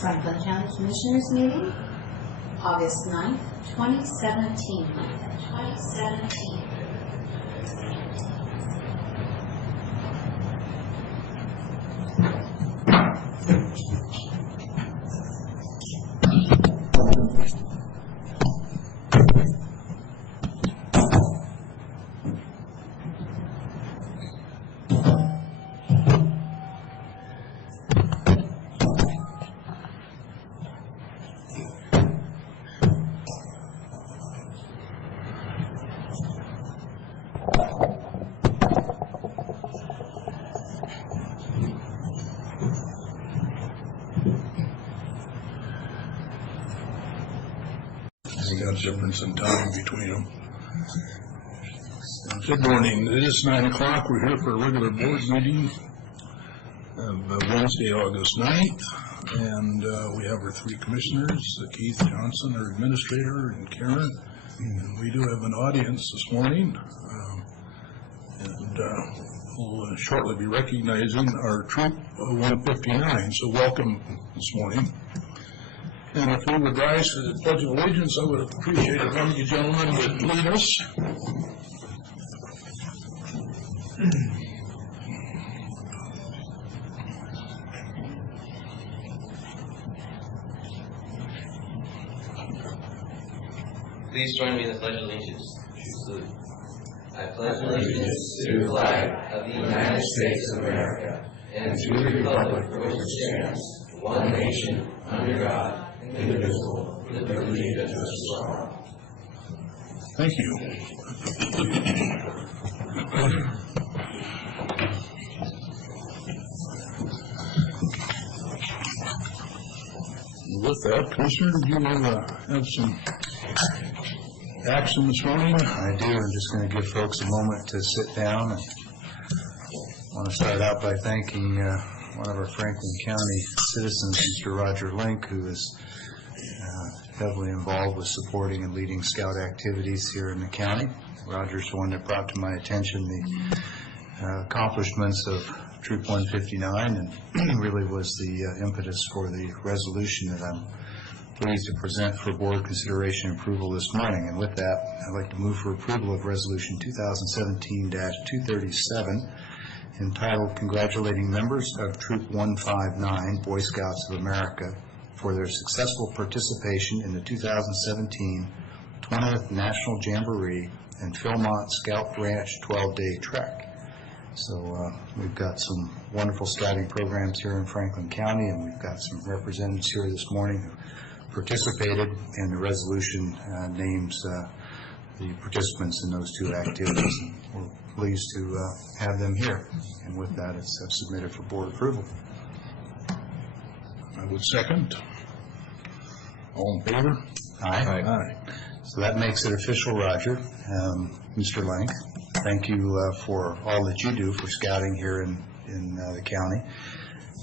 Franklin County Commissioners meeting, August 9th, 2017. Got a difference in time between them. Good morning. It is 9 o'clock. We're here for a regular board meeting of Wednesday, August 9th. And we have our three commissioners, Keith Johnson, our administrator, and Karen. And we do have an audience this morning. We'll shortly be recognizing our Troop 159. So welcome this morning. And if we would rise for the Pledge of Allegiance, I would appreciate if one of you gentlemen would lead us. Please join me in the Pledge of Allegiance. I pledge allegiance to the flag of the United States of America and to the republic for which it stands, one nation, under God, indivisible, with liberty and justice for all. Thank you. With that, Commissioner, do you want to have some action this morning? I do. I'm just going to give folks a moment to sit down. I want to start out by thanking one of our Franklin County citizens, Mr. Roger Link, who is heavily involved with supporting and leading Scout activities here in the county. Roger's the one that brought to my attention the accomplishments of Troop 159 and really was the impetus for the resolution that I'm pleased to present for board consideration and approval this morning. And with that, I'd like to move for approval of Resolution 2017-237 entitled Congratulating Members of Troop 159, Boy Scouts of America, for their successful participation in the 2017 20th National Jamboree and Philmont Scout Ranch 12-day trek. So we've got some wonderful scouting programs here in Franklin County, and we've got some representatives here this morning who participated, and the resolution names the participants in those two activities. And we're pleased to have them here. And with that, it's submitted for board approval. I would second. All in favor? Aye. Aye. So that makes it official, Roger. Mr. Lank, thank you for all that you do for scouting here in the county.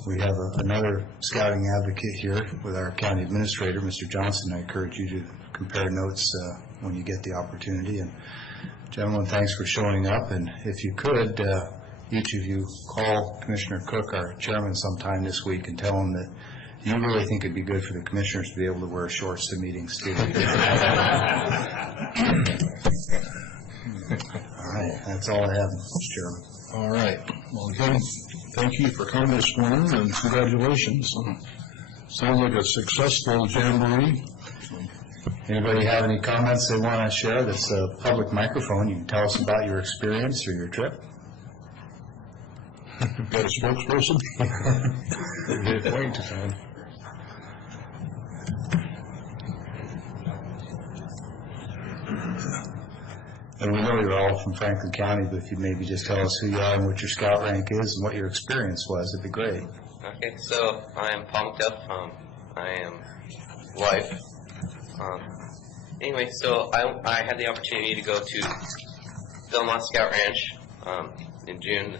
We have another scouting advocate here with our county administrator, Mr. Johnson. I encourage you to compare notes when you get the opportunity. And gentlemen, thanks for showing up. And if you could, each of you call Commissioner Cook, our chairman, sometime this week and tell him that you really think it'd be good for the commissioners to be able to wear shorts to meetings too. All right, that's all I have, Mr. Chairman. All right. Well, again, thank you for coming this morning, and congratulations. Sounds like a successful jamboree. Anybody have any comments they want to share? That's a public microphone. You can tell us about your experience or your trip. Got a spokesperson? Good point, Tom. And we know you're all from Franklin County, but if you maybe just tell us who you are and what your scout rank is and what your experience was, it'd be great. Okay, so I am Paul McDuff. I am wife. Anyway, so I had the opportunity to go to Philmont Scout Ranch in June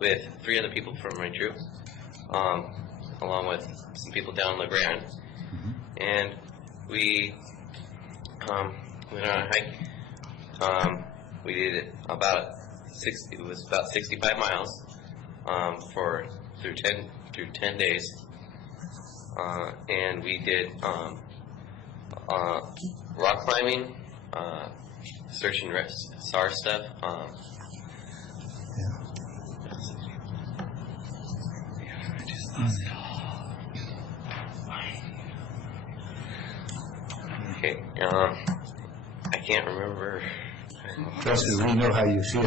with 3 other people from my troop, along with some people down in La Grande. And we went on a hike. We did it about 65 miles through 10 days. and we did rock climbing, search and SAR stuff. Okay, I can't remember. Trust me, we know how you feel.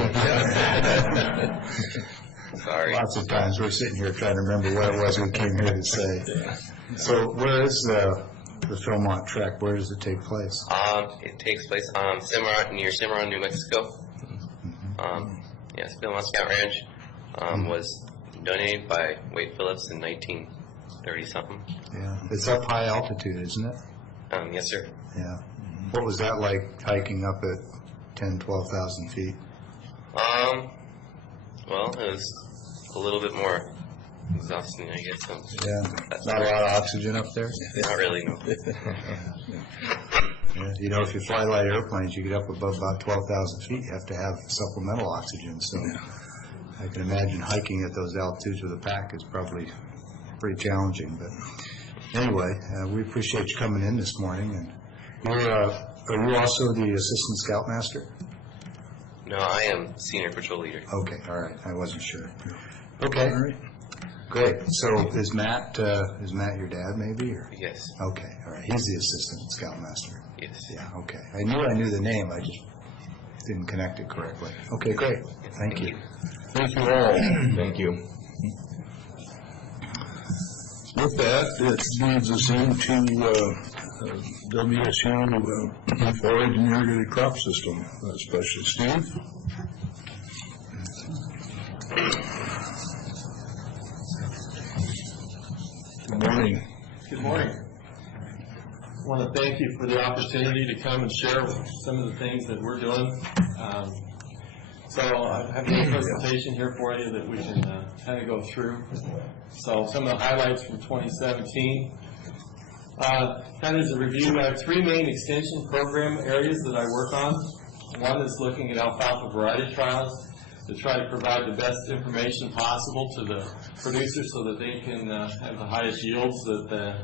Sorry. Lots of times we're sitting here trying to remember what it was we came here to say. So where is the Philmont Trek? Where does it take place? It takes place near Cimarron, New Mexico. Yes, Philmont Scout Ranch was donated by Wade Phillips in 1930-something. Yeah, it's up high altitude, isn't it? Yes, sir. Yeah. What was that like hiking up at 10, 12,000 feet? Well, it was a little bit more exhausting, I guess. Yeah, not a lot of oxygen up there? Not really, no. Yeah, you know, if you fly light airplanes, you get up above about 12,000 feet, you have to have supplemental oxygen, so I can imagine hiking at those altitudes with a pack is probably pretty challenging, but anyway, we appreciate you coming in this morning, and are you also the Assistant Scoutmaster? No, I am Senior Patrol Leader. Okay, all right, I wasn't sure. Okay, all right, great. So is Matt your dad, maybe? Or? Yes. Okay, all right, he's the Assistant Scoutmaster. Yes. Yeah, okay. I knew the name, I just didn't connect it correctly. Okay, great, thank you. Thank you all. Thank you. With that, it leads us into WSU forage and irrigated crop system specialist. Steve? Good morning. Good morning. I want to thank you for the opportunity to come and share some of the things that we're doing. So I have a presentation here for you that we can kind of go through. So some of the highlights from 2017. Kind of as a review, I have three main extension program areas that I work on. One is looking at alfalfa variety trials to try to provide the best information possible to the producers so that they can have the highest yields that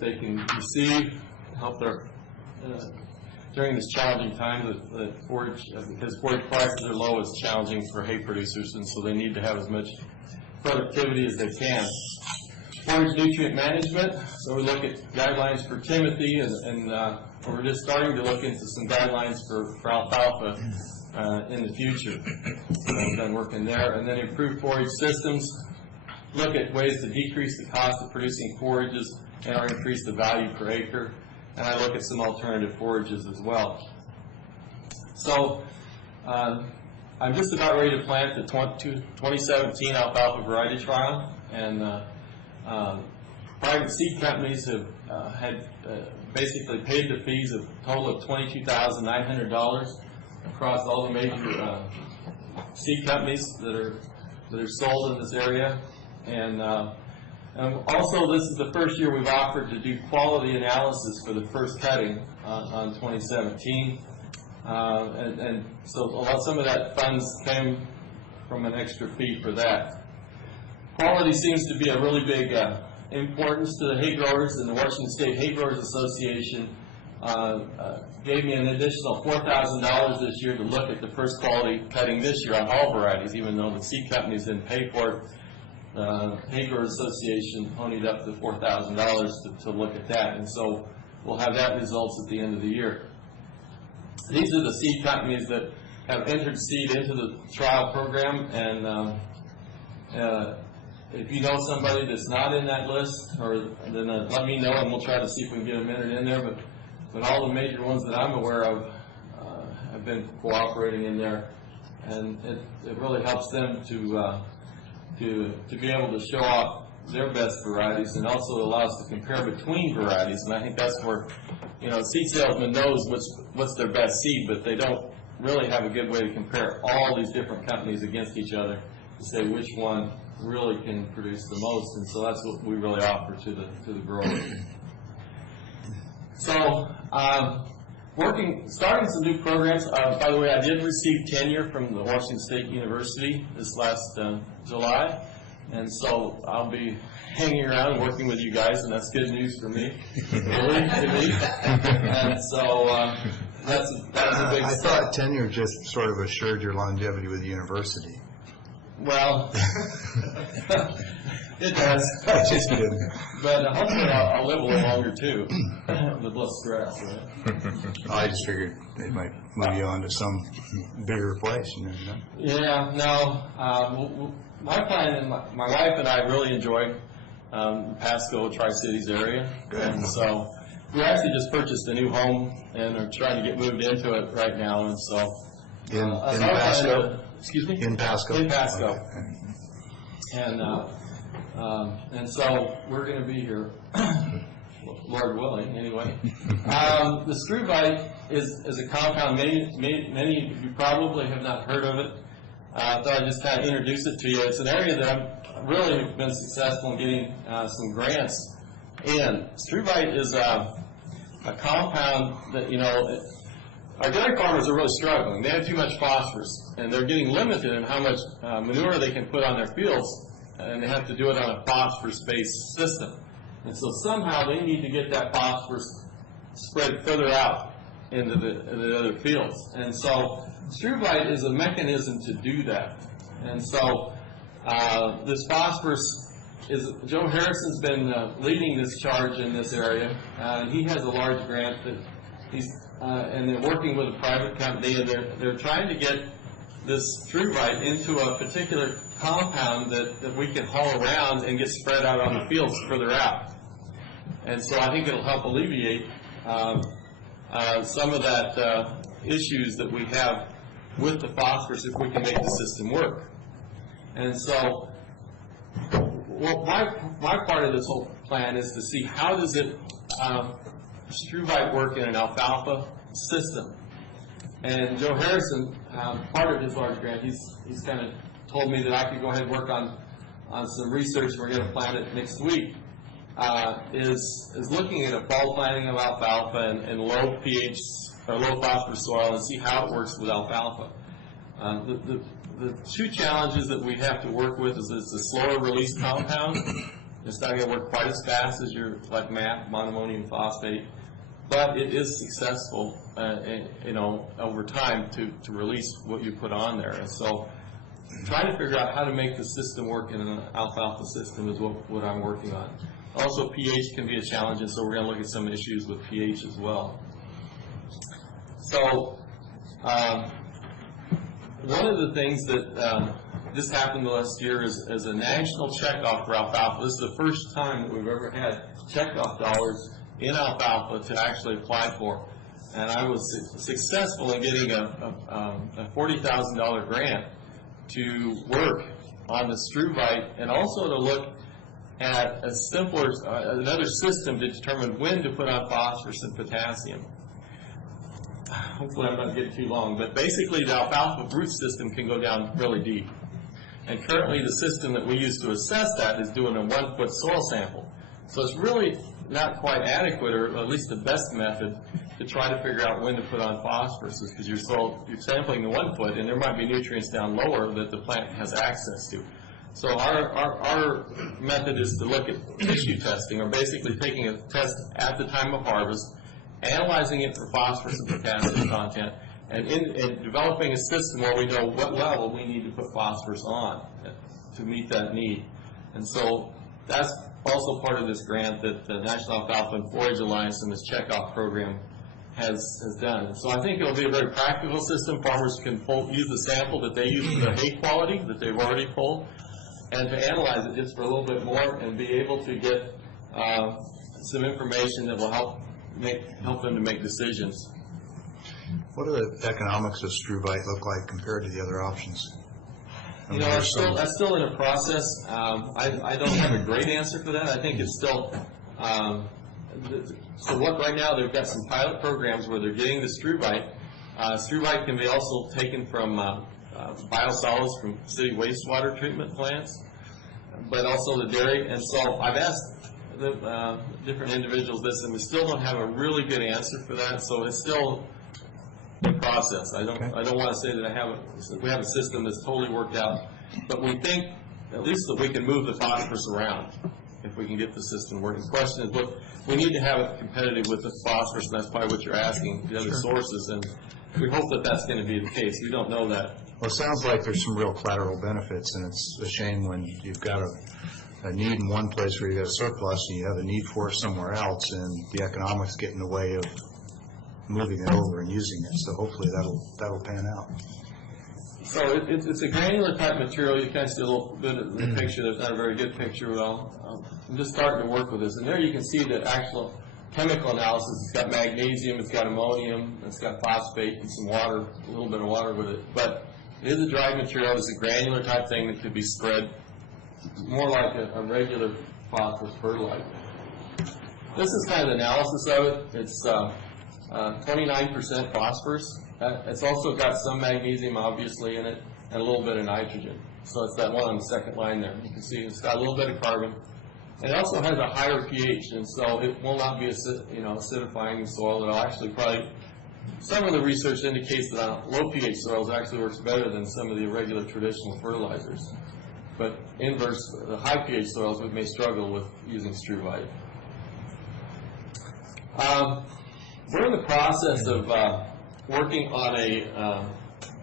they can receive, help their during this challenging time that forage, because forage prices are low, it's challenging for hay producers, and so they need to have as much productivity as they can. Forage nutrient management, so we look at guidelines for Timothy, and we're just starting to look into some guidelines for alfalfa in the future. I've been working there. And then improved forage systems, look at ways to decrease the cost of producing forages and or increase the value per acre. And I look at some alternative forages as well. So I'm just about ready to plant the 2017 alfalfa variety trial, and private seed companies have had basically paid the fees of a total of $22,900 across all the major seed companies that are sold in this area. And also, this is the first year we've offered to do quality analysis for the first cutting on 2017. And so some of that funds came from an extra fee for that. Quality seems to be a really big importance to the hay growers, and the Washington State Hay Growers Association gave me an additional $4,000 this year to look at the first quality cutting this year on all varieties, even though the seed companies didn't pay for it. Hay Growers Association ponied up the $4,000 to look at that, and so we'll have that results at the end of the year. These are the seed companies that have entered seed into the trial program, and if you know somebody that's not in that list, then let me know, and we'll try to see if we can get them entered in there. But all the major ones that I'm aware of have been cooperating in there, and it really helps them to be able to show off their best varieties, and also allows to compare between varieties. And I think that's where, a seed salesman knows what's their best seed, but they don't really have a good way to compare all these different companies against each other to say which one really can produce the most. And so that's what we really offer to the growers. So starting some new programs. By the way, I did receive tenure from the Washington State University this last July. And so I'll be hanging around and working with you guys, and that's good news for me, really, to me. And so that's a big I step. thought tenure just sort of assured your longevity with the university. Well, it does. Just kidding. But hopefully I'll live a little longer too, with less stress, right? I just figured they might move you on to some bigger place, you know. Yeah, no. My plan, and my wife and I really enjoy the Pasco, Tri-Cities area. Good. And so we actually just purchased a new home and are trying to get moved into it right now. And so In our plan Pasco? excuse me? In Pasco? In Pasco. Okay. And so we're going to be here, Lord willing, anyway. The struvite is a compound many of you probably have not heard of it. I thought I'd just kind of introduce it to you. It's an area that I've really been successful in getting some grants in. Struvite is a compound that, our dairy farmers are really struggling. They have too much phosphorus, and they're getting limited in how much manure they can put on their fields, and they have to do it on a phosphorus-based system. And so somehow they need to get that phosphorus spread further out into the other fields. And so struvite is a mechanism to do that. And so this phosphorus Joe Harrison's been leading this charge in this area, and he has a large grant that and they're working with a private company, and they're trying to get this struvite into a particular compound that we can haul around and get spread out on the fields further out. And so I think it'll help alleviate some of that issues that we have with the phosphorus if we can make the system work. And so my part of this whole plan is to see how does struvite work in an alfalfa system. And Joe Harrison, part of his large grant, he's kind of told me that I could go ahead and work on some research. We're going to plant it next week. Is looking at a fall planting of alfalfa and low pH or low phosphorus soil and see how it works with alfalfa. The two challenges that we have to work with is it's a slower release compound. It's not going to work quite as fast as your like MAP, monoammonium phosphate, but it is successful, over time to release what you put on there. And so, trying to figure out how to make the system work in an alfalfa system is what I'm working on. Also, pH can be a challenge, and so we're going to look at some issues with pH as well. So, one of the things that this happened last year is a national checkoff for alfalfa. This is the first time that we've ever had checkoff dollars in alfalfa to actually apply for. And I was successful in getting a $40,000 grant to work on the struvite and also to look at a simpler, another system to determine when to put on phosphorus and potassium. Hopefully I'm not getting too long, but basically the alfalfa root system can go down really deep. And currently the system that we use to assess that is doing a 1-foot soil sample. So it's really not quite adequate, or at least the best method, to try to figure out when to put on phosphorus, because you're sampling the 1 foot, and there might be nutrients down lower that the plant has access to. So our method is to look at tissue testing, or basically taking a test at the time of harvest, analyzing it for phosphorus and potassium content, and developing a system where we know what level we need to put phosphorus on to meet that need. And so that's also part of this grant that the National Alfalfa and Forage Alliance and this checkoff program has done. So I think it'll be a very practical system. Farmers can use the sample that they use for their hay quality that they've already pulled, and to analyze it just for a little bit more and be able to get some information that will help them to make decisions. What do the economics of struvite look like compared to the other options? That's still in a process. I don't have a great answer for that. I think it's still, right now they've got some pilot programs where they're getting the struvite. Struvite can be also taken from biosolids from city wastewater treatment plants, but also the dairy. And so I've asked the different individuals this, and we still don't have a really good answer for that. So it's still in process. I don't want to say that we have a system that's totally worked out, but we think at least that we can move the phosphorus around if we can get the system working. The question is, look, we need to have it competitive with the phosphorus, and that's probably what you're asking, the other sources, and we hope that that's going to be the case. We don't know that. Well, it sounds like there's some real collateral benefits, and it's a shame when you've got a need in one place where you got a surplus and you have a need for it somewhere else, and the economics get in the way of moving it over and using it. So hopefully that'll pan out. So it's a granular type material. You kind of see a little bit of the picture. There's not a very good picture. Well, I'm just starting to work with this. And there you can see the actual chemical analysis. It's got magnesium, it's got ammonium, it's got phosphate and some water, a little bit of water with it. But it is a dried material. It's a granular type thing that could be spread more like a regular phosphorus fertilizer. This is kind of the analysis of it. It's 29% phosphorus. It's also got some magnesium, obviously, in it, and a little bit of nitrogen. So it's that one on the second line there. You can see it's got a little bit of carbon. And it also has a higher pH, and so it will not be acidifying the soil. It'll actually probably, some of the research indicates that on low pH soils actually works better than some of the regular traditional fertilizers. But inverse, the high pH soils, we may struggle with using struvite. We're in the process of working on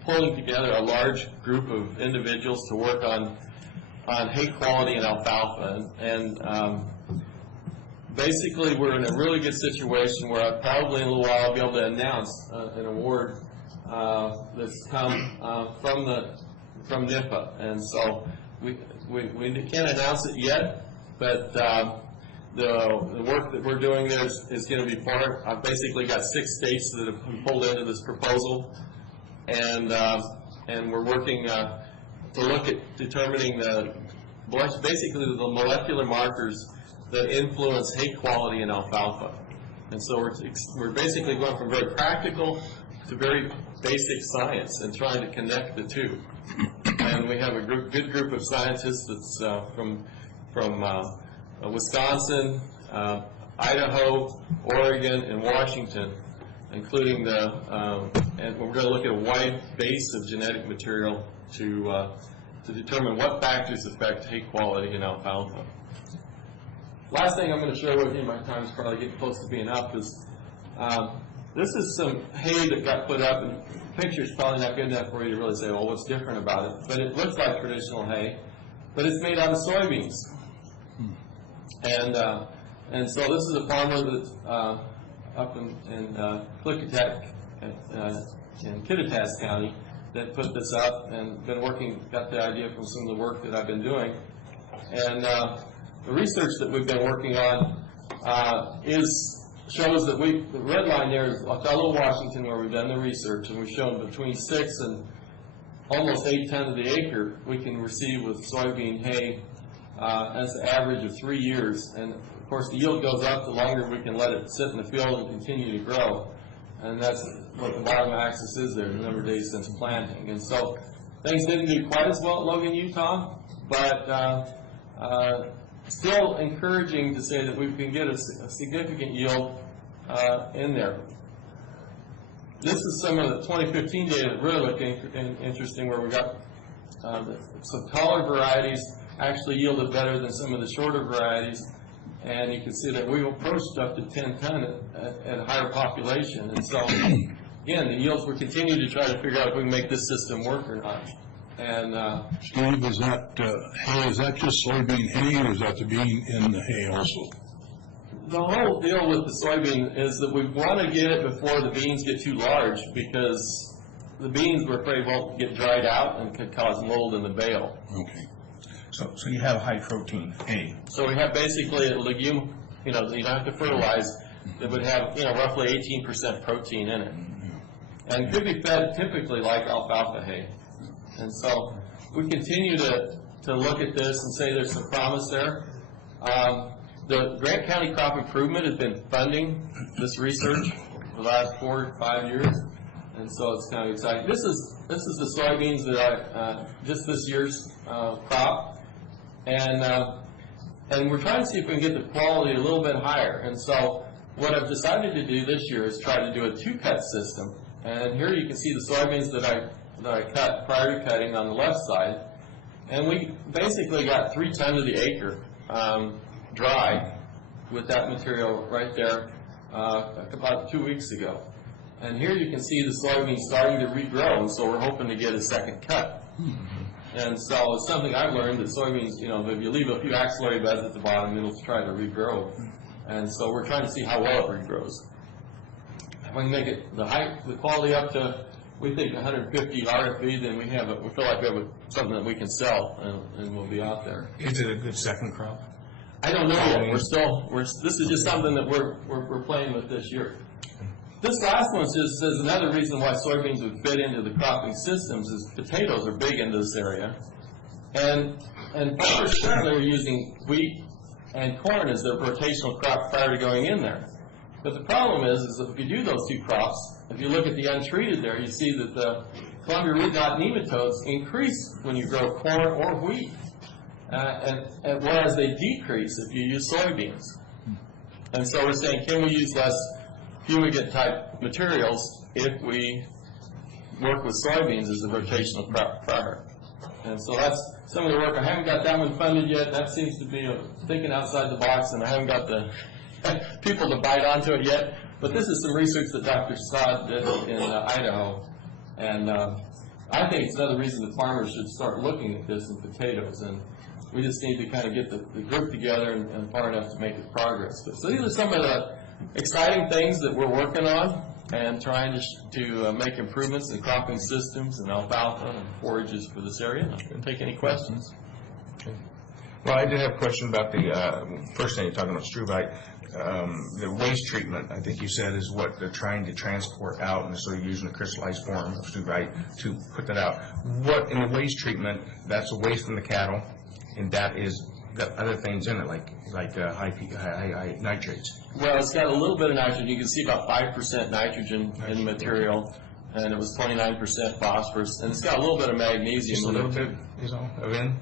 pulling together a large group of individuals to work on hay quality in alfalfa. And basically, we're in a really good situation where probably in a little while I'll be able to announce an award that's come from NIFA. And so we can't announce it yet, but the work that we're doing there is going to be part. I've basically got 6 states that have been pulled into this proposal, and we're working to look at determining basically the molecular markers that influence hay quality in alfalfa. And so we're basically going from very practical to very basic science and trying to connect the two. And we have a good group of scientists that's from Wisconsin, Idaho, Oregon, and Washington, including and we're going to look at a wide base of genetic material to determine what factors affect hay quality in alfalfa. Last thing I'm going to share with you, my time is probably getting close to being up, is this is some hay that got put up, and the picture's probably not good enough for you to really say, well, what's different about it? But it looks like traditional hay, but it's made out of soybeans. And so this is a farmer that's up in Klickitat in Kittitas County that put this up and got the idea from some of the work that I've been doing. And the research that we've been working on shows that the red line there is Othello, Washington, where we've done the research, and we've shown between 6 and almost 8 tons of the acre we can receive with soybean hay as an average of 3 years. And of course the yield goes up the longer we can let it sit in the field and continue to grow. And that's what the bottom axis is there, the number of days since planting. And so things didn't do quite as well at Logan, Utah, but still encouraging to say that we can get a significant yield in there. This is some of the 2015 data that really look interesting, where we got some taller varieties actually yielded better than some of the shorter varieties, and you can see that we've approached up to 10 ton at a higher population. And so, again, the yields, we continue to try to figure out if we can make this system work or not. And Steve, is that hay? Is that just soybean hay, or is that the bean in the hay also? the whole deal with the soybean is that we want to get it before the beans get too large, because the beans, we're afraid, won't get dried out and could cause mold in the bale. Okay. So you have high protein hay. So we have basically a legume, you don't have to fertilize, that would have, roughly 18% protein in it. And could be fed typically like alfalfa hay. And so we continue to look at this and say there's some promise there. The Grant County Crop Improvement has been funding this research for the last 4 or 5 years, and so it's kind of exciting. This is the soybeans that I just this year's crop, and we're trying to see if we can get the quality a little bit higher. And so what I've decided to do this year is try to do a 2-cut system. And here you can see the soybeans that I cut prior to cutting on the left side. And we basically got 3 tons of the acre dry with that material right there about 2 weeks ago. And here you can see the soybeans starting to regrow, and so we're hoping to get a second cut. And so it's something I've learned that soybeans, you know, if you leave a few axillary beds at the bottom, it'll try to regrow. And so we're trying to see how well it regrows. If we can make it the quality up to, we think 150 RFB, then we feel like we have something that we can sell, and we'll be out there. Is it a good second crop? I don't know yet. This is just something that we're playing with this year. This last one says another reason why soybeans would fit into the cropping systems is potatoes are big into this area, and farmers currently are using wheat and corn as their rotational crop prior to going in there. But the problem is that if you do those 2 crops, if you look at the untreated there, you see that the Columbia root knot nematodes increase when you grow corn or wheat, and whereas they decrease if you use soybeans. And so we're saying, can we use less fumigant type materials if we work with soybeans as a rotational crop prior? And so that's some of the work. I haven't got that one funded yet. That seems to be thinking outside the box, and I haven't got the people to bite onto it yet. But this is some research that Dr. Saad did in Idaho, and I think it's another reason that farmers should start looking at this in potatoes. And we just need to kind of get the group together and far enough to make the progress. So these are some of the exciting things that we're working on and trying to make improvements in cropping systems and alfalfa and forages for this area. I'm going to take any questions. Well, I did have a question about the first thing you're talking about, struvite. The waste treatment, I think you said, is what they're trying to transport out, and so you're using the crystallized form of struvite to put that out. What in the waste treatment, that's a waste from the cattle, and that is got other things in it, like high nitrates. Well, it's got a little bit of nitrogen. You can see about 5% nitrogen in the material, and it was 29% phosphorus, and it's got a little bit of magnesium. Just a little bit, of N?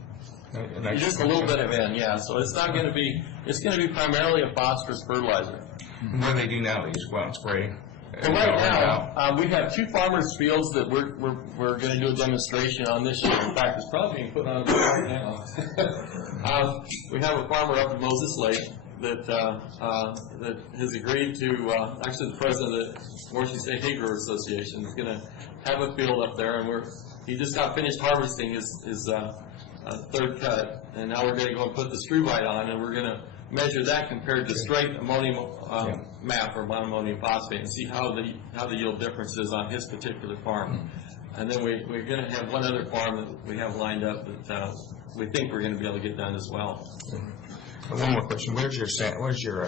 Just a little bit of N, yeah. So it's not going to be, it's going to be primarily a phosphorus fertilizer. What do they do now? They just go out and spray? Well, right now, we have 2 farmers' fields that we're going to do a demonstration on this year. In fact, it's probably being put on right now. We have a farmer up in Moses Lake that has agreed to, actually the president of the Washington State Hay Grower Association is going to have a field up there, and he just got finished harvesting his 3rd cut, and now we're going to go and put the struvite on, and we're going to measure that compared to straight ammonium MAP or monoammonium phosphate and see how the yield difference is on his particular farm. And then we're going to have one other farm that we have lined up that we think we're going to be able to get done as well. One more question. Where's your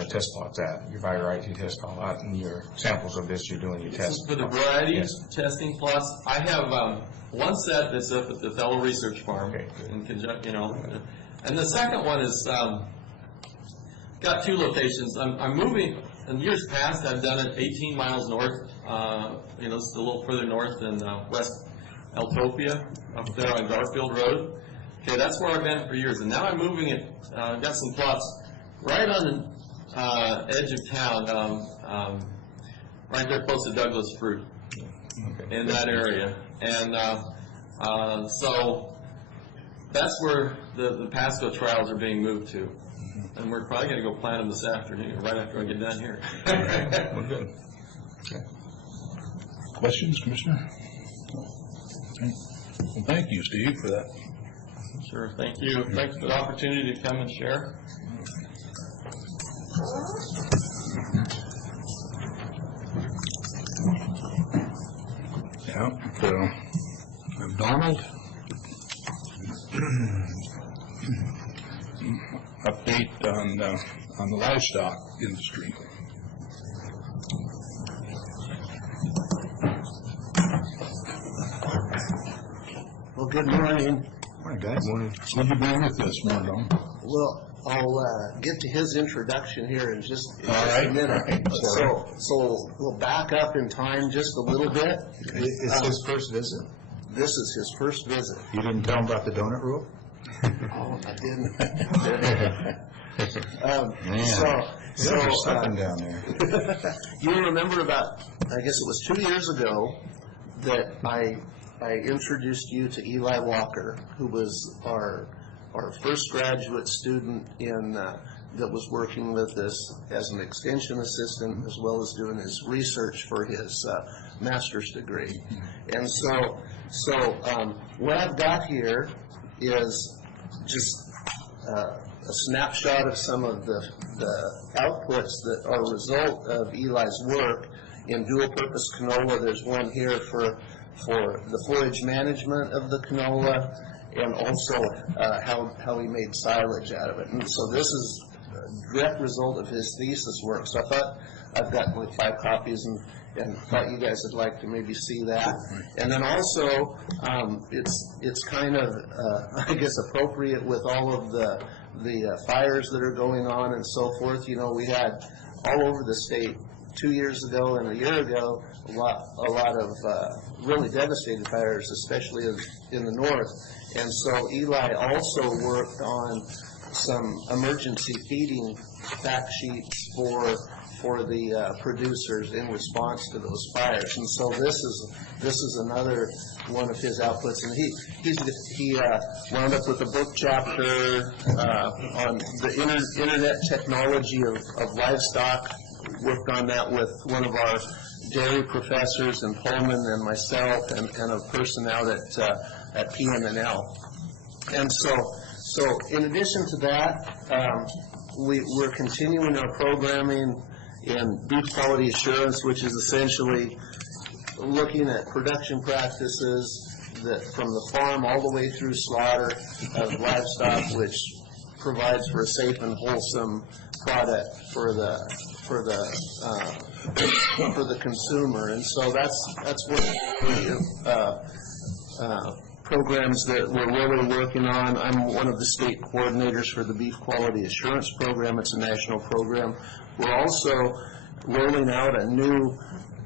test plots at? Your variety test plot out and your samples of this you're doing your test for the varieties testing plots. I have one set that's up at the Fellow Research Farm in conjunction, and the second one is got 2 locations. I'm moving. In years past, I've done it 18 miles north. It's a little further north than West Eltopia, up there on Garfield Road. Okay, that's where I've been for years, and now I'm moving it. I've got some plots right on the edge of town, right there close to Douglas Fruit, in that area. And so that's where the Pasco trials are being moved to. And we're probably going to go plant them this afternoon, right after I get done here. Well, good. Okay. Questions, Commissioner? Okay. Well, thank you, Steve, for that. Sure, thank you. Thanks for the opportunity to come and share. Yeah, Donald? Update on the livestock industry. Well, good morning. Morning, guys. What did you bring with this morning, Don? Well, I'll get to his introduction here in just right. a minute. All right. So we'll back up in time just a little bit. It's his first visit. This is his first visit. You didn't tell him about the donut rule? Oh, I didn't. Man, there's something down there. You remember about, I guess it was 2 years ago, that I I introduced you to Eli Walker, who was our first graduate student in that was working with us as an extension assistant, as well as doing his research for his master's degree. And so what I've got here is just a snapshot of some of the outputs that are a result of Eli's work in dual-purpose canola. There's one here for the forage management of the canola, and also how he made silage out of it. And so this is a direct result of his thesis work. So I thought I've got like 5 copies, and thought you guys would like to maybe see that. And then also, it's kind of, I guess, appropriate with all of the fires that are going on and so forth. You know, we had all over the state 2 years ago and a year ago a lot of really devastating fires, especially in the north. And so Eli also worked on some emergency feeding fact sheets for the producers in response to those fires. And so this is another one of his outputs, and he wound up with a book chapter on the internet technology of livestock. Worked on that with one of our dairy professors in Pullman and myself, and a person out at PNNL. And so in addition to that, we're continuing our programming in beef quality assurance, which is essentially looking at production practices that from the farm all the way through slaughter of livestock, which provides for a safe and wholesome product for the consumer. And so that's what programs that we're really working on. I'm one of the state coordinators for the Beef Quality Assurance Program. It's a national program. We're also rolling out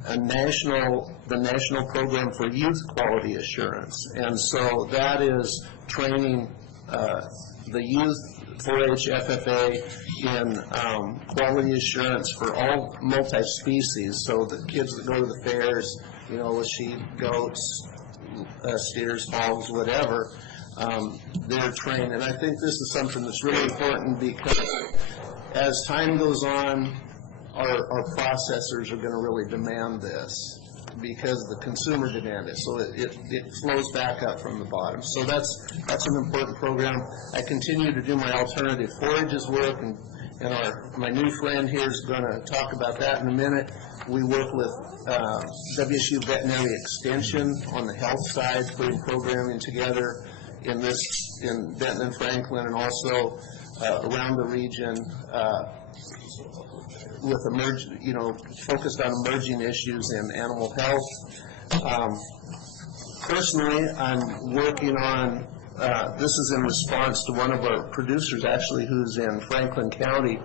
the national program for youth quality assurance. And so that is training the youth 4-H FFA in quality assurance for all multi-species. So the kids that go to the fairs, you know, with sheep, goats, steers, hogs, whatever, they're trained. And I think this is something that's really important, because as time goes on, our processors are going to really demand this, because the consumer demand it. So it flows back up from the bottom. So that's an important program. I continue to do my alternative forages work, and my new friend here is going to talk about that in a minute. We work with WSU Veterinary Extension on the health side, putting programming together in Benton and Franklin, and also around the region with focused on emerging issues in animal health. Personally, I'm working on, this is in response to one of our producers, actually, who's in Franklin County,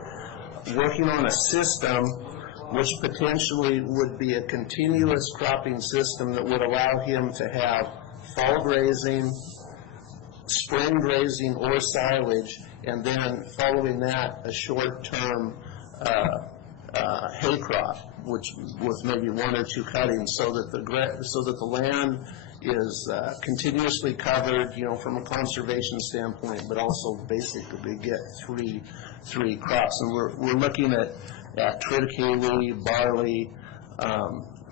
working on a system which potentially would be a continuous cropping system that would allow him to have fall grazing, spring grazing, or silage, and then following that, a short-term hay crop, which with maybe 1 or 2 cuttings, so that the land is continuously covered, from a conservation standpoint, but also basically get three crops. And we're looking at triticale, barley,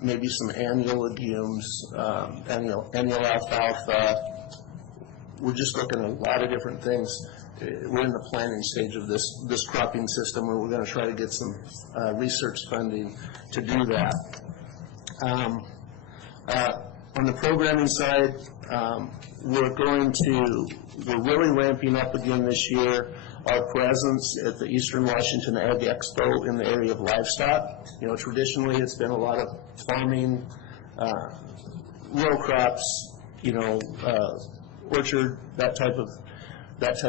maybe some annual legumes, annual alfalfa. We're just looking at a lot of different things. We're in the planning stage of this cropping system, and we're going to try to get some research funding to do that. On the programming side, we're really ramping up again this year our presence at the Eastern Washington Ag Expo in the area of livestock. Traditionally it's been a lot of farming, row crops, orchard, that type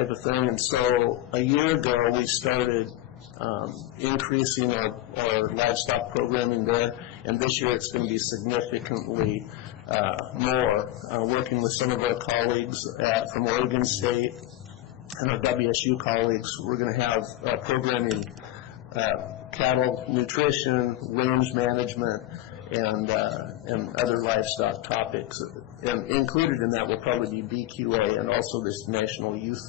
of thing. And so a year ago we started increasing our livestock programming there, and this year it's going to be significantly more. Working with some of our colleagues from Oregon State and our WSU colleagues, we're going to have programming cattle nutrition, range management, and other livestock topics. And included in that will probably be BQA and also this National Youth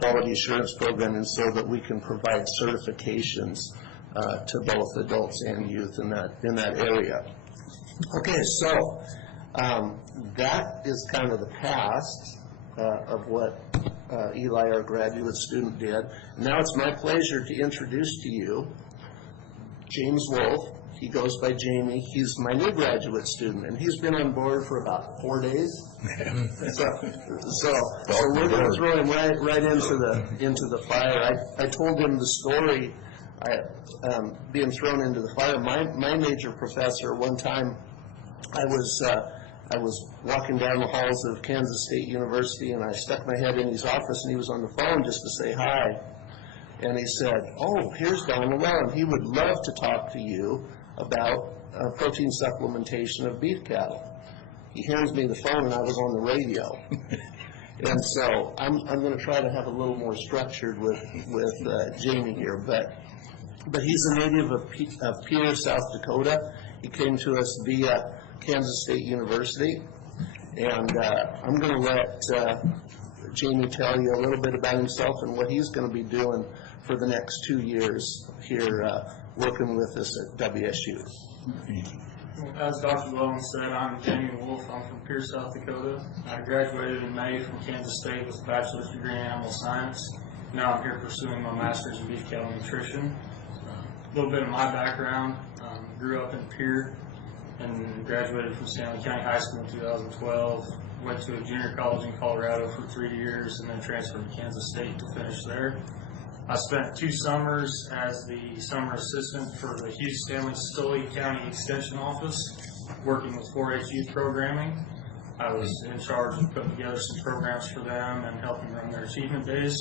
Quality Assurance Program, and so that we can provide certifications to both adults and youth in that area. Okay, so that is kind of the past of what Eli, our graduate student, did. Now it's my pleasure to introduce to you James Wolf. He goes by Jamie. He's my new graduate student, and he's been on board for about 4 days. So we're going to throw him right into the fire. I told him the story. Being thrown into the fire. My major professor, one time, I was walking down the halls of Kansas State University, and I stuck my head in his office, and he was on the phone just to say hi. And he said, "Oh, here's Don Llewellyn. He would love to talk to you about protein supplementation of beef cattle." He hands me the phone, and I was on the radio. And so I'm going to try to have a little more structured with Jamie here, but he's a native of Pierre, South Dakota. He came to us via Kansas State University, and I'm going to let Jamie tell you a little bit about himself and what he's going to be doing for the next 2 years here working with us at WSU. As Dr. Llewellyn said, I'm Jamie Wolf. I'm from Pierce, South Dakota. I graduated in May from Kansas State with a bachelor's degree in animal science. Now I'm here pursuing my master's in beef cattle nutrition. A little bit of my background, grew up in Pierre and graduated from Stanley County High School in 2012. Went to a junior college in Colorado for 3 years and then transferred to Kansas State to finish there. I spent 2 summers as the summer assistant for the Hugh Stanley Scully County Extension Office, working with 4-H youth programming. I was in charge of putting together some programs for them and helping run their achievement days.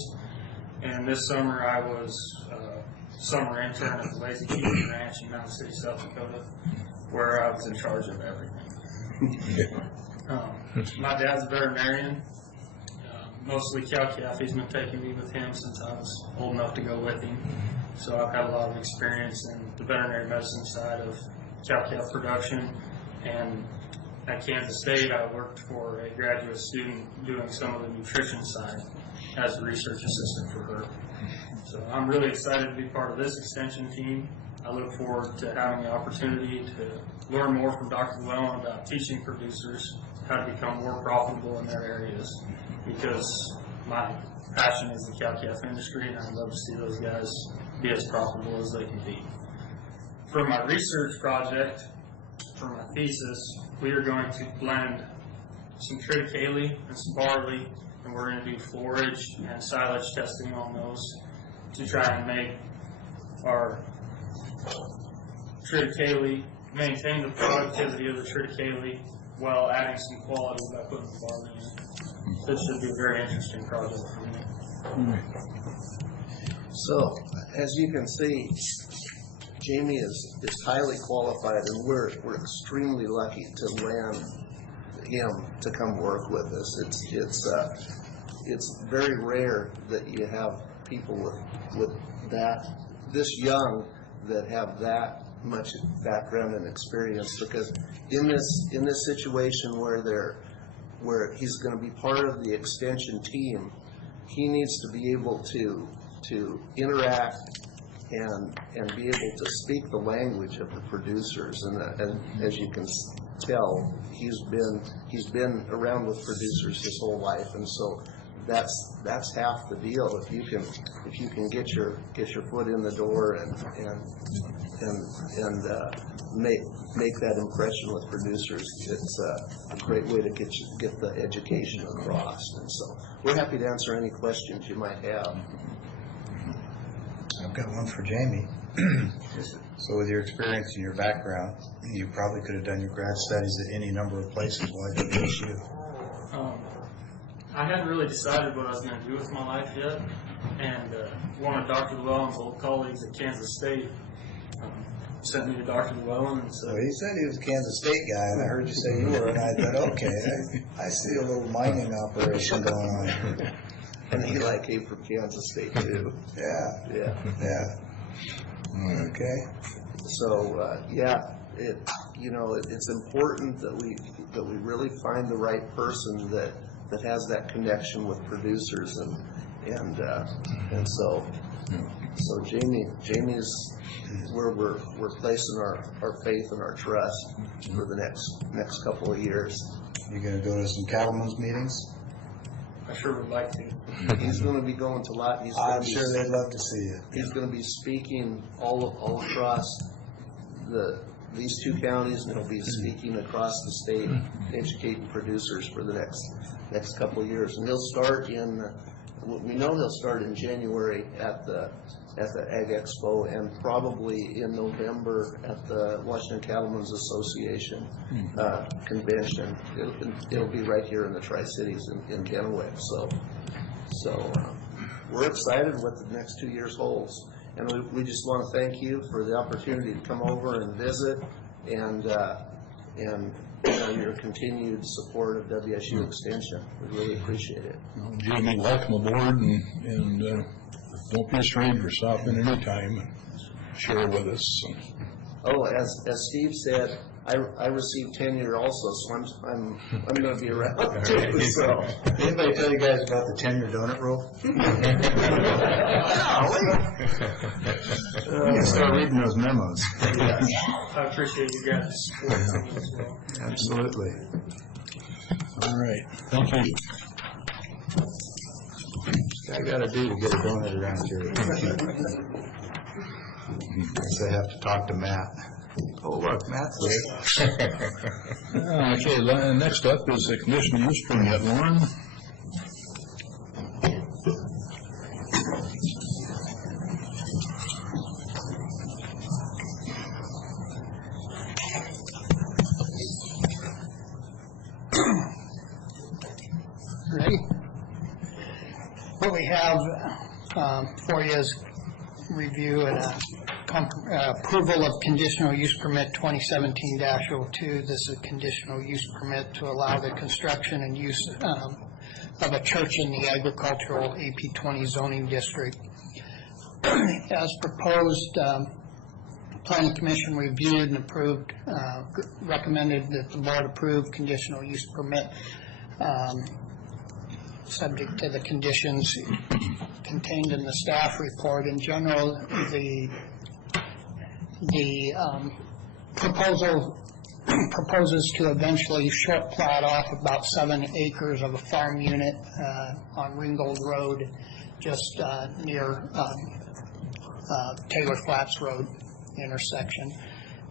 And this summer I was summer intern at the Lazy Keeping Ranch in Mountain City, South Dakota, where I was in charge of everything. My dad's a veterinarian, mostly cow-calf. He's been taking me with him since I was old enough to go with him. So I've had a lot of experience in the veterinary medicine side of cow-calf production. And at Kansas State, I worked for a graduate student doing some of the nutrition side as a research assistant for her. So I'm really excited to be part of this extension team. I look forward to having the opportunity to learn more from Dr. Llewellyn about teaching producers how to become more profitable in their areas, because my passion is the cow-calf industry, and I'd love to see those guys be as profitable as they can be. For my research project, for my thesis, we are going to blend some triticale and some barley, and we're going to do forage and silage testing on those to try and make our triticale, maintain the productivity of the triticale while adding some quality by putting the barley in. This should be a very interesting project for me. So, as you can see, Jamie is highly qualified, and we're extremely lucky to land him to come work with us. It's very rare that you have people with this young that have that much background and experience, because in this situation where he's going to be part of the extension team, he needs to be able to interact and be able to speak the language of the producers. And as you can tell, he's been around with producers his whole life, and so that's half the deal. If you can get your foot in the door and make that impression with producers, it's a great way to get the education across. And so we're happy to answer any questions you might have. I've got one for Jamie. So with your experience and your background, you probably could have done your grad studies at any number of places while at WSU. I hadn't really decided what I was going to do with my life yet, and one of Dr. Llewellyn's old colleagues at Kansas State sent me to Dr. Llewellyn and said, Well, he said he was a Kansas State guy, and I heard you say you were, and I thought, okay, I see a little mining operation going on here. And Eli came from Kansas State too. Yeah. Yeah. Yeah. Okay. So, yeah, it's important that we really find the right person that has that connection with producers, and so Jamie's where we're placing our faith and our trust for the next couple of years. You gonna go to some cattlemen's meetings? I sure would like to. He's going to be going to a lot. I'm sure they'd love to see you. He's going to be speaking all across these two counties, and he'll be speaking across the state, educating producers for the next couple of years. And he'll start we know he'll start in January at the Ag Expo, and probably in November at the Washington Cattlemen's Association convention. It'll be right here in the Tri-Cities in Kennewick. So we're excited what the next 2 years holds, and we just want to thank you for the opportunity to come over and visit, and your continued support of WSU Extension. We really appreciate it. Well, Jamie, welcome aboard, and don't be a stranger. Stop in any time and share with us. Oh, as Steve said, I received tenure also, so I'm going to be around too. So, Anybody tell you guys about the tenure donut rule? You start reading those memos. I appreciate you guys' support as well. Absolutely. All right, thank you. I gotta do to get a donut around here. Guess I have to talk to Matt. Oh, look, Matt's there. Okay, next up is the conditional use permit. Lauren? Ready? What we have for you is review and approval of conditional use permit 2017-02. This is a conditional use permit to allow the construction and use of a church in the agricultural AP20 zoning district. As proposed, Planning Commission reviewed and approved, recommended that the board approve conditional use permit subject to the conditions contained in the staff report. In general, the proposal proposes to eventually short plat off about 7 acres of a farm unit on Ringgold Road, just near Taylor Flats Road intersection.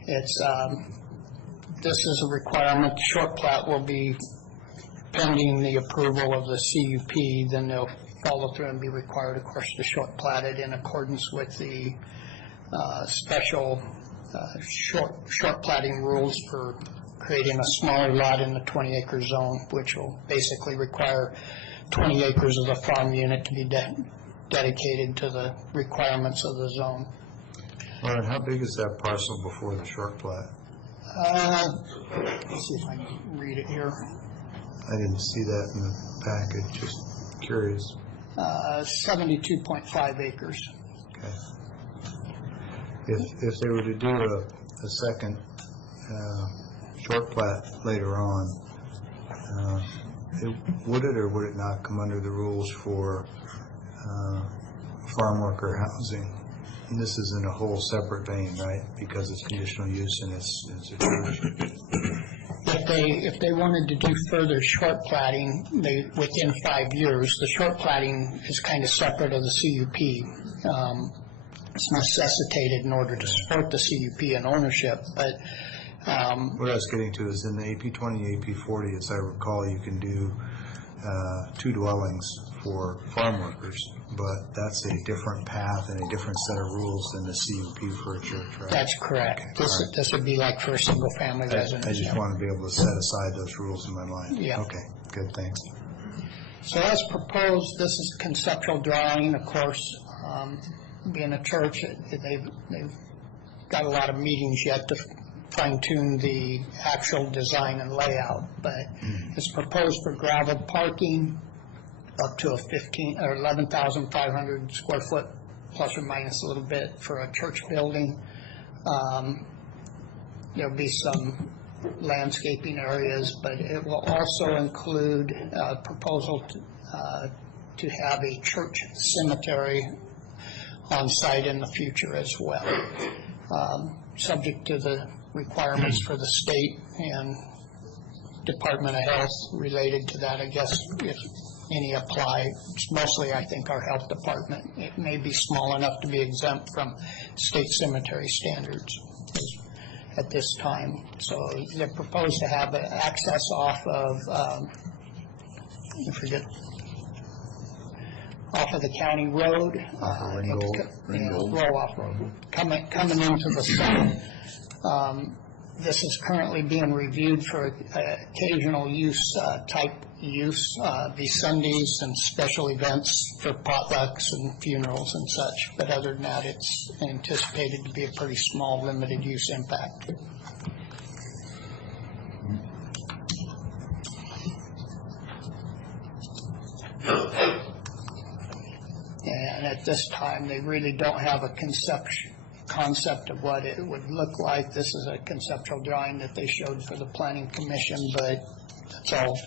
It's this is a requirement. Short plat will be pending the approval of the CUP. Then they'll follow through and be required, of course, to short plat it in accordance with the special short platting rules for creating a smaller lot in the 20-acre zone, which will basically require 20 acres of the farm unit to be dedicated to the requirements of the zone. Lauren, how big is that parcel before the short plat? Let's see if I can read it here. I didn't see that in the package, just curious. 72.5 acres. Okay. If they were to do a second short plat later on, would it or would it not come under the rules for farm worker housing? And this is in a whole separate vein, right? Because it's conditional use and it's a church. If they wanted to do further short platting, within 5 years, the short platting is kind of separate of the CUP. It's necessitated in order to support the CUP and ownership, but what I was getting to is in the AP20, AP40, as I recall, you can do 2 dwellings for farm workers, but that's a different path and a different set of rules than the CUP for a church, right? That's correct. This would be like for a single-family residence. I just want to be able to set aside those rules in my mind. Yeah. Okay, good, thanks. So as proposed, this is a conceptual drawing, of course. Being a church, they've got a lot of meetings yet to fine-tune the actual design and layout, but it's proposed for gravel parking up to a 11,500 square foot, plus or minus a little bit, for a church building. There'll be some landscaping areas, but it will also include a proposal to have a church cemetery on site in the future as well, subject to the requirements for the state and Department of Health related to that. I guess if any apply, it's mostly, I think, our health department. It may be small enough to be exempt from state cemetery standards at this time. So they're proposed to have access off of, off of the county road. Roll-off road. Coming into the south. This is currently being reviewed for occasional use, type use, be Sundays and special events for potlucks and funerals and such. But other than that, it's anticipated to be a pretty small, limited use impact. And at this time, they really don't have a concept of what it would look like. This is a conceptual drawing that they showed for the Planning Commission, but it's all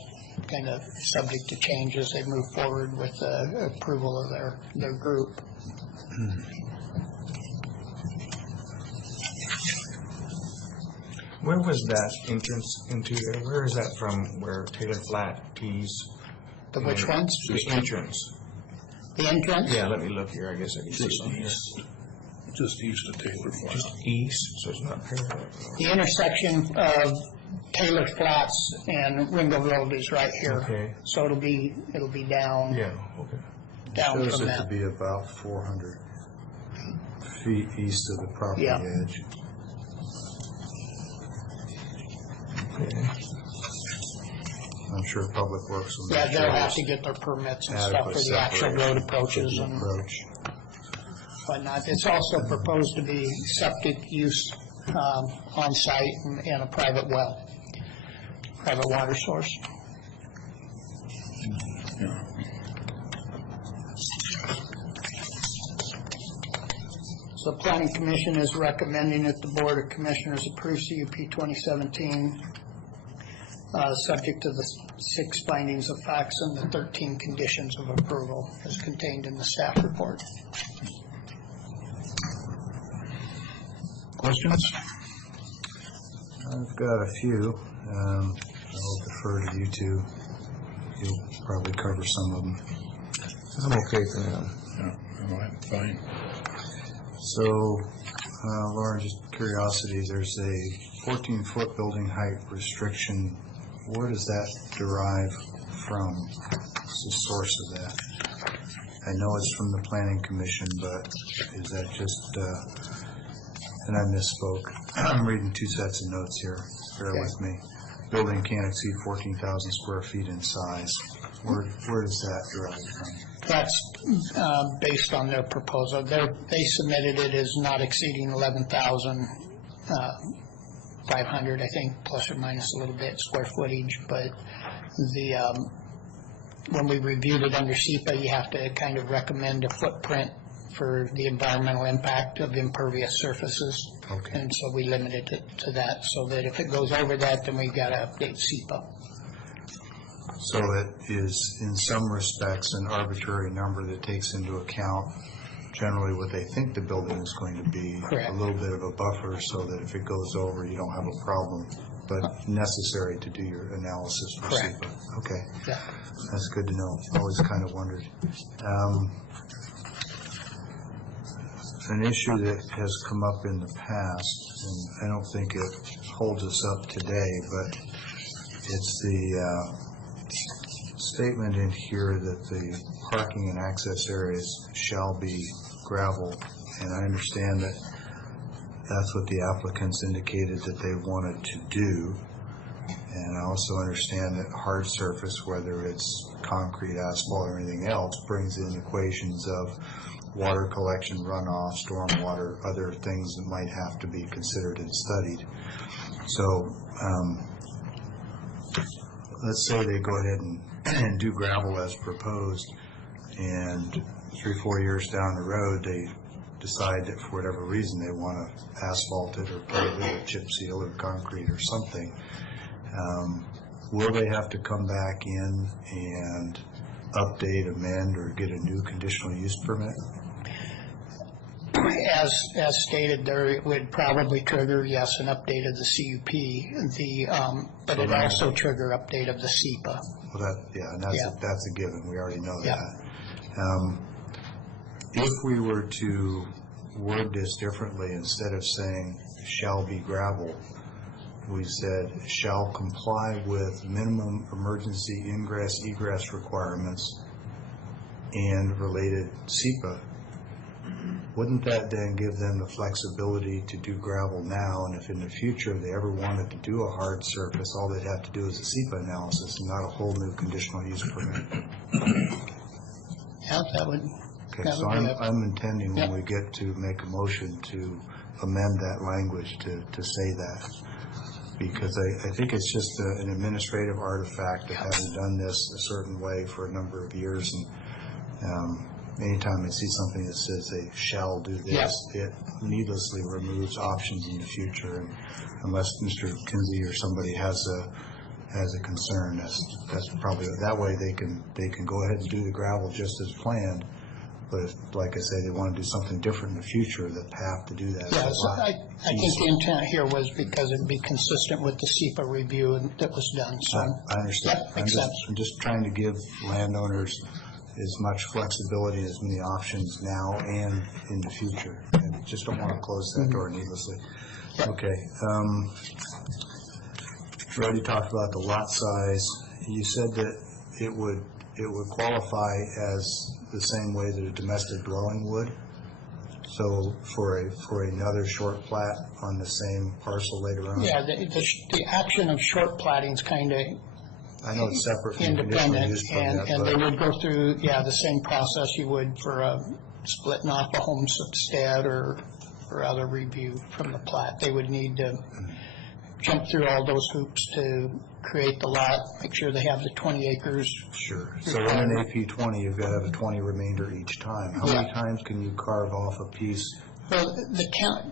kind of subject to change as they move forward with the approval of their group. Where was that entrance into there? Where is that from, where Taylor Flat tees? The which ones? The entrance. The entrance? Yeah, let me look here. I guess I can see it on here. Just east of Taylor Flat. Just east, so it's not parallel. The intersection of Taylor Flats and Ringo Road is right here. Okay. So it'll be down. Yeah, okay. Down Shows from it to that. be about 400 feet east of the property Yeah. edge. Okay. I'm sure Public Works will. Yeah, make they'll sure have there's to get their permits and stuff adequate for the actual separation road for approaches the and approach. whatnot. It's also proposed to be septic use on site and a private well, private water source. Yeah. So the Planning Commission is recommending that the Board of Commissioners approve CUP 2017, subject to the 6 findings of facts and the 13 conditions of approval as contained in the staff report. Questions? I've got a few. I'll defer to you two. You'll probably cover some of them. I'm okay for now. Yeah, all right, fine. So, Lauren, just curiosity, there's a 14-foot building height restriction. Where does that derive from? What's the source of that? I know it's from the Planning Commission, but is that just, and I misspoke. I'm reading 2 sets of notes here. Bear with me. Building can't exceed 14,000 square feet in size. Where does that derive from? That's based on their proposal. They submitted it as not exceeding 11,500, I think, plus or minus a little bit, square footage. But when we reviewed it under SEPA, you have to kind of recommend a footprint for the environmental impact of impervious surfaces. Okay. And so we limited it to that, so that if it goes over that, then we've got to update SEPA. So it is, in some respects, an arbitrary number that takes into account generally what they think the building is going to be. Correct. A little bit of a buffer so that if it goes over, you don't have a problem, but necessary to do your analysis for Correct. SEPA. Okay. Yeah. That's good to know. Always kind of wondered. An issue that has come up in the past, and I don't think it holds us up today, but it's the statement in here that the parking and access areas shall be gravel, and I understand that that's what the applicants indicated that they wanted to do. And I also understand that hard surface, whether it's concrete, asphalt, or anything else, brings in equations of water collection, runoff, stormwater, other things that might have to be considered and studied. So let's say they go ahead and do gravel as proposed, and 3 or 4 years down the road, they decide that for whatever reason they want to asphalt it or pave it or chip seal or concrete or something, will they have to come back in and update, amend, or get a new conditional use permit? As stated there, it would probably trigger, yes, an update of the CUP, but it also trigger update of the SEPA. Well, and that's a given. We already know Yeah. that. If we were to word this differently, instead of saying shall be gravel, we said shall comply with minimum emergency ingress egress requirements and related SEPA, wouldn't that then give them the flexibility to do gravel now, and if in the future they ever wanted to do a hard surface, all they'd have to do is a SEPA analysis and not a whole new conditional use permit? Yeah, that would. Okay, that so would be I'm intending when Yep. we get to make a motion to amend that language to say that, because I think it's just an administrative artifact of having done this a certain way for a number of years, and anytime I see something that says they shall do this, it needlessly removes options in the future, and unless Mr. Kinsey or somebody has a concern, that's probably, that way they can go ahead and do the gravel just as planned. But if, like I say, they want to do something different in the future, the path to do that is Yeah, a so lot I think the intent here was because it'd be consistent with the SEPA review that was done, so. I understand. Yep, makes sense. I'm just trying to give landowners as much flexibility, as many options now and in the future. And just don't want to close that door needlessly. Okay. We already talked about the lot size. You said that it would qualify as the same way that a domestic dwelling would. So for another short plat on the same parcel later on? Yeah, the action of short platting is kind of I know it's separate from the conditional independent, use permit, and they but would go through, the same process you would for splitting off a homestead or other review from the plat. They would need to jump through all those hoops to create the lot, make sure they have the 20 acres. sure. So in an AP 20, you've got to have a 20 remainder each time. How many Yeah. times can you carve off a piece Well, the county,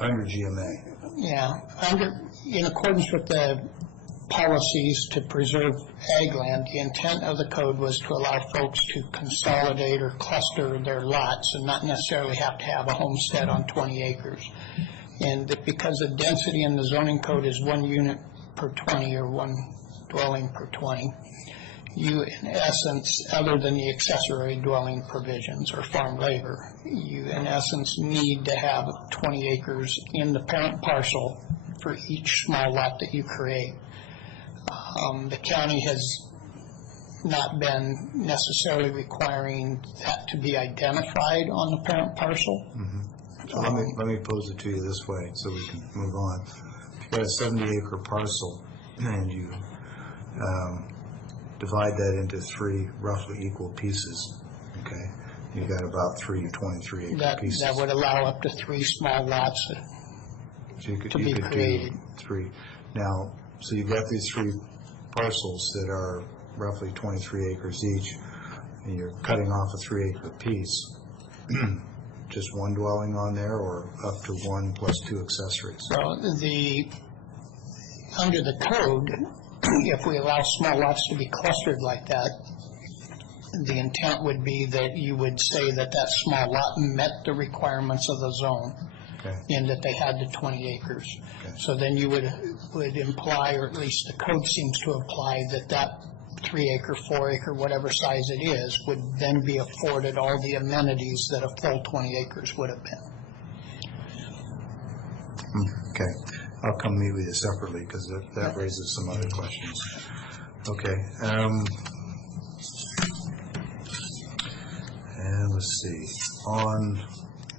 under GMA? in accordance with the policies to preserve ag land, the intent of the code was to allow folks to consolidate or cluster their lots and not necessarily have to have a homestead on 20 acres. And because the density in the zoning code is 1 unit per 20 or 1 dwelling per 20, you, in essence, other than the accessory dwelling provisions or farm labor, you, in essence, need to have 20 acres in the parent parcel for each small lot that you create. The county has not been necessarily requiring that to be identified on the parent parcel. So let me pose it to you this way so we can move on. If you've got a 70-acre parcel and you divide that into 3 roughly equal pieces, okay, you've got about 3 23-acre pieces. That would allow up to 3 small lots. So you could to be do created. 3. Now, so you've got these 3 parcels that are roughly 23 acres each, and you're cutting off a 3-acre piece. Just 1 dwelling on there, or up to 1 plus 2 accessories? So under the code, if we allow small lots to be clustered like that, the intent would be that you would say that that small lot met the requirements of the zone, Okay. in that they had the 20 acres. Okay. So then you would imply, or at least the code seems to imply, that 3-acre, 4-acre, whatever size it is, would then be afforded all the amenities that a full 20 acres would have been. Okay. I'll come meet with you separately, because that raises some other questions. Okay. And let's see. On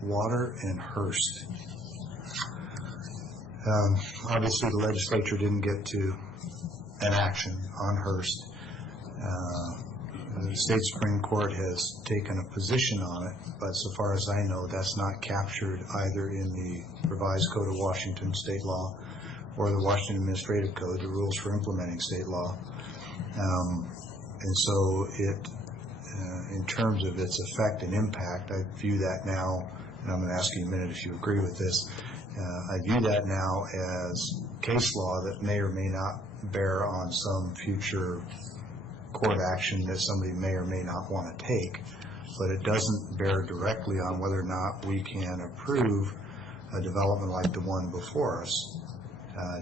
Water and Hearst. Obviously, the legislature didn't get to an action on Hearst. The state Supreme Court has taken a position on it, but so far as I know, that's not captured either in the revised Code of Washington state law or the Washington Administrative Code, the rules for implementing state law. And so in terms of its effect and impact, I view that now, and I'm going to ask you in a minute if you agree with this, I view that now as case law that may or may not bear on some future court action that somebody may or may not want to take, but it doesn't bear directly on whether or not we can approve a development like the one before us,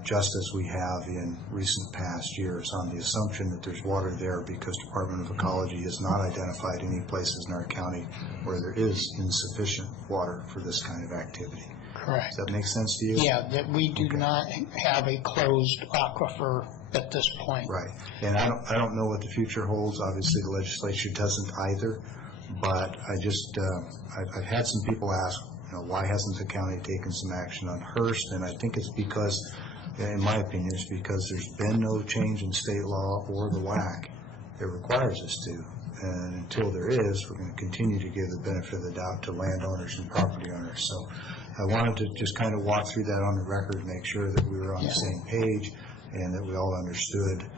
just as we have in recent past years, on the assumption that there's water there because Department of Ecology has not identified any places in our county where there is insufficient water for this kind of activity. Correct. Does that make sense to you? Yeah, that we do not have a closed aquifer at this point. Right. And I don't know what the future holds. Obviously, the legislature doesn't either. But I just, I've had some people ask, why hasn't the county taken some action on Hearst? And I think it's because, in my opinion, it's because there's been no change in state law or the WAC that requires us to. And until there is, we're going to continue to give the benefit of the doubt to landowners and property owners. So I wanted to just kind of walk through that on the record, make sure that we were on the same page and that we all understood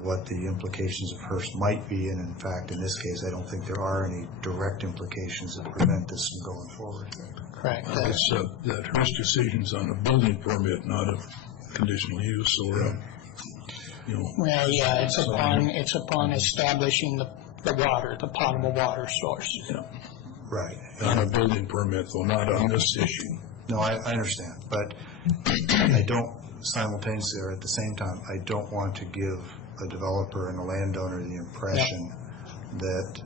what the implications of Hearst might be. And in fact, in this case, I don't think there are any direct implications that prevent this from going forward. Correct. That Hearst decision's on a building permit, not a conditional use, or Well, yeah, it's upon establishing the water, the potable water source. Yeah. Right. On a building permit, though, not on this issue. No, I understand. But I don't simultaneously, or at the same time, I don't want to give a developer and a landowner the impression that,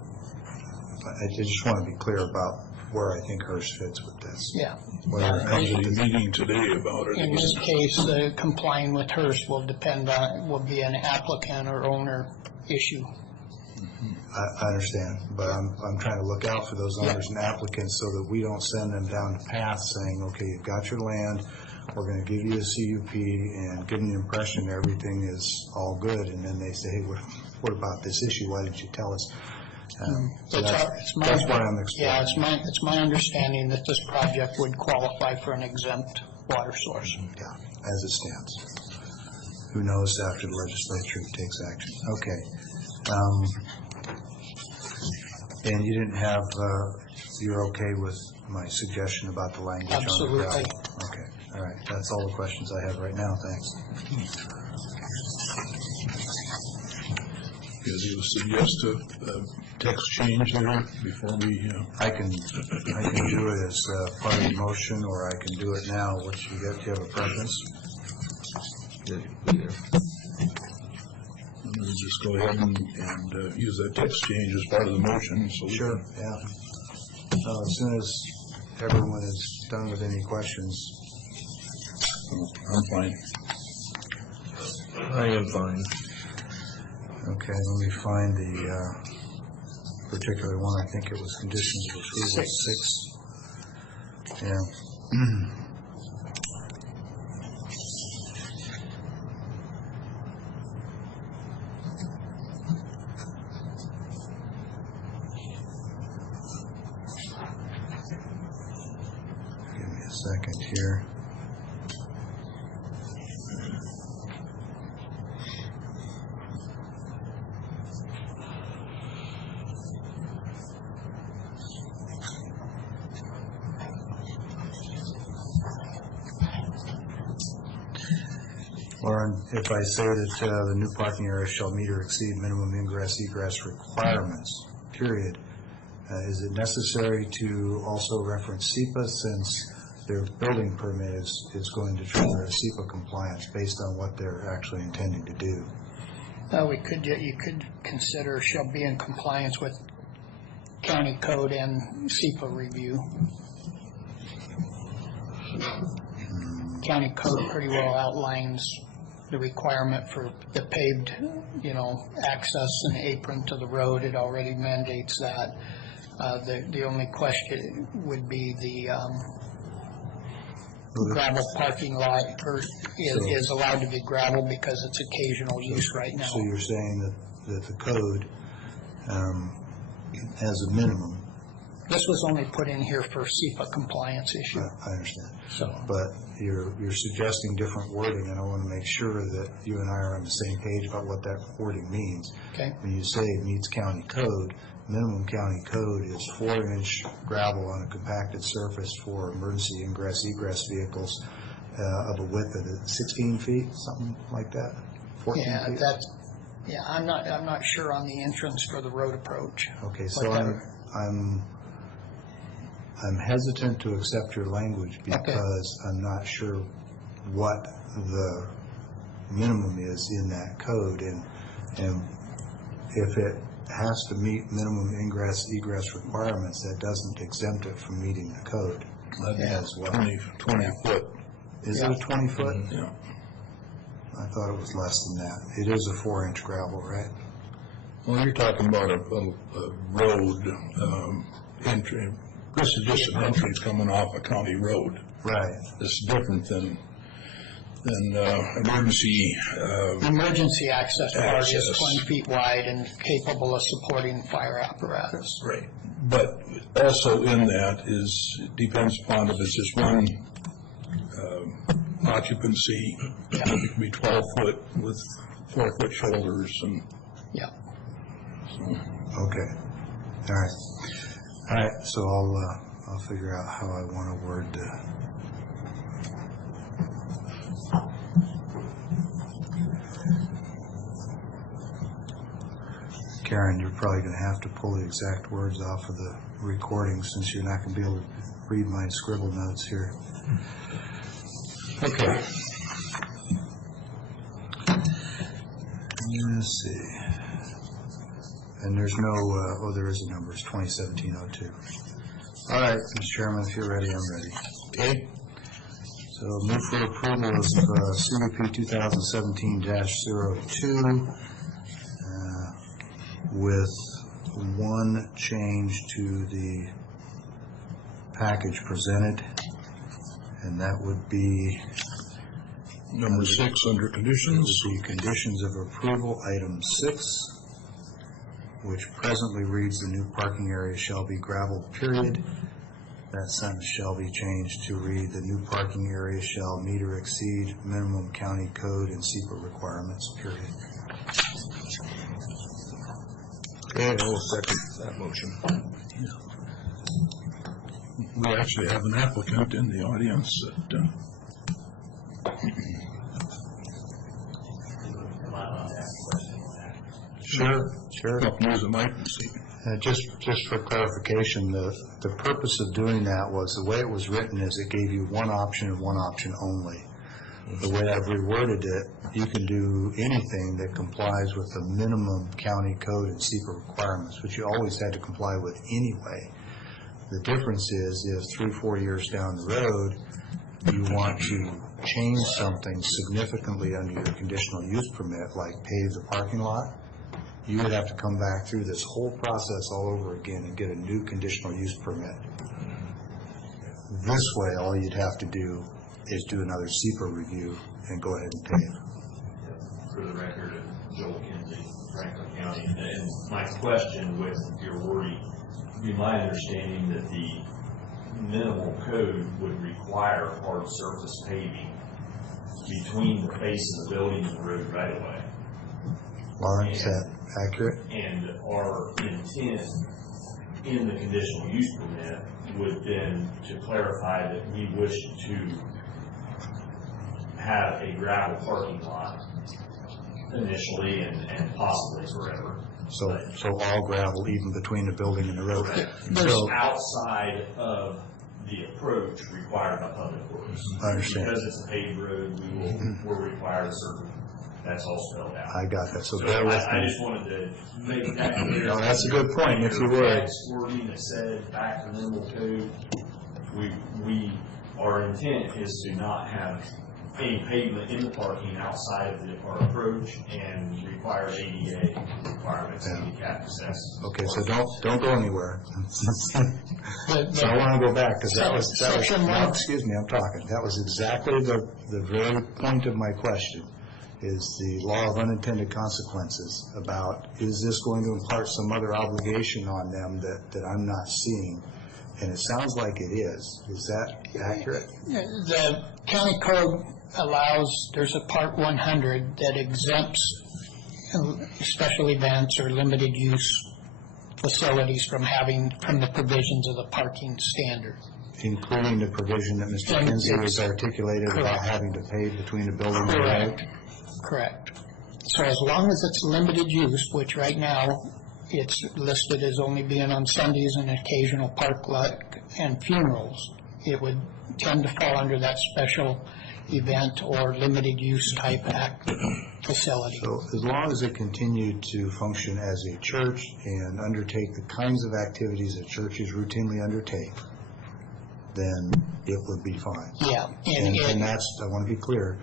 I just want to be clear about where I think Hearst fits with this. Yeah. We're actually meeting today about it. In this case, complying with Hearst will be an applicant or owner issue. I understand, but I'm trying to look out for those owners and applicants so that we don't send them down the path saying, okay, you've got your land, we're going to give you a CUP, and give them the impression everything is all good, and then they say, hey, what about this issue? Why didn't you tell us? So that's why I'm exploring. Yeah, it's my understanding that this project would qualify for an exempt water source. Yeah, as it stands. Who knows after the legislature takes action. Okay. And you didn't have, you're okay with my suggestion about the language on the Absolutely. gravel? Okay, all right. That's all the questions I have right now. Thanks. Because you suggest a text change there before we... I can do it as part of the motion, or I can do it now. What do you have a preference? We'll just go ahead and use that text change as part of the motion. So Sure, yeah. As soon as everyone is done with any questions. I'm fine. I am fine. Okay, let me find the particular one. I think it was conditions of approval 6. Yeah. Give me a second here. Lauren, if I say that the new parking area shall meet or exceed minimum ingress egress requirements, period, is it necessary to also reference SEPA, since their building permit is going to trigger a SEPA compliance based on what they're actually intending to do? You could consider shall be in compliance with county code and SEPA review. County code pretty well outlines the requirement for the paved, access and apron to the road. It already mandates that. The only question would be the gravel parking lot, or is allowed to be gravel because it's occasional use right now. So you're saying that the code, as a minimum. This was only put in here for SEPA compliance issue. I understand. So. But you're suggesting different wording, and I want to make sure that you and I are on the same page about what that wording means. Okay. When you say it meets county code, minimum county code is 4-inch gravel on a compacted surface for emergency ingress, egress vehicles of a width of 16 feet, something like that? 14 Yeah, feet? I'm not sure on the entrance for the road approach. Okay, so Whatever. I'm hesitant to accept your language because I'm not sure what the minimum is in that code, and if it has to meet minimum ingress, egress requirements, that doesn't exempt it from meeting the code. That Yeah. is 20 foot. Is it a 20-foot? Yeah. I thought it was less than that. It is a 4-inch gravel, right? Well, you're talking about a road entry. This is just an entry coming off a county road. Right. It's different than emergency. Emergency access part is Access. 20 feet wide and capable of supporting fire apparatus. Right. But also in that it depends upon if it's just one occupancy. It could be 12 foot with 4-foot shoulders and Yeah. so. Okay. All right. All right, so I'll figure out how I want to word Karen, you're probably going to have to pull the exact words off of the recording since you're not going to be able to read my scribble notes here. Okay. Let's see. And there's no, there is a number, it's 2017-02. All right, Mr. Chairman, if you're ready, I'm ready. Okay. So move for approval of CUP 2017-02 with one change to the package presented, and that would be Number 6 under conditions. the conditions of approval, item 6, which presently reads the new parking area shall be gravel, period. That sentence shall be changed to read the new parking area shall meet or exceed minimum county code and SEPA requirements, period. Okay, I'll second that motion. We actually have an applicant in the audience that Sure. Up use the mic and see. Just for clarification, the purpose of doing that was, the way it was written is it gave you one option and one option only. The way I've reworded it, you can do anything that complies with the minimum county code and SEPA requirements, which you always had to comply with anyway. The difference is if 3-4 years down the road, you want to change something significantly under your conditional use permit, like pave the parking lot, you would have to come back through this whole process all over again and get a new conditional use permit. This way, all you'd have to do is do another SEPA review and go ahead and pave. For the record, Joel Kinsey, Franklin County, and my question with your wording, would be my understanding that the minimal code would require hard surface paving between the face of the building and the road right away. Lauren, is that accurate? And our intent in the conditional use permit would then to clarify that we wish to have a gravel parking lot initially and possibly forever. So all gravel, even between the building and the road. So outside of the approach required by Public Works. I understand. Because it's a paved road, we're required a certain, that's all spelled out. I got that, so So bear with I me. just wanted to make that clear. No, that's a good point, if you would. Text wording that said back to minimal code, our intent is to not have any pavement in the parking outside of our approach and require ADA requirements, handicap access. Okay, so don't go anywhere. So I want to go back, because that was, Section no, one. excuse me, I'm talking. That was exactly the very point of my question, is the law of unintended consequences about, is this going to impart some other obligation on them that I'm not seeing? And it sounds like it is. Is that accurate? The county code allows, there's a Part 100 that exempts special events or limited use facilities from the provisions of the parking standard. Including the provision that Mr. Kinsey has articulated about Correct. having to pay between the building and the road? Correct. So as long as it's limited use, which right now it's listed as only being on Sundays and occasional park lot and funerals, it would tend to fall under that special event or limited use type act facility. So as long as it continued to function as a church and undertake the kinds of activities that churches routinely undertake, then it would be fine. Yeah. And that's, I want to be clear,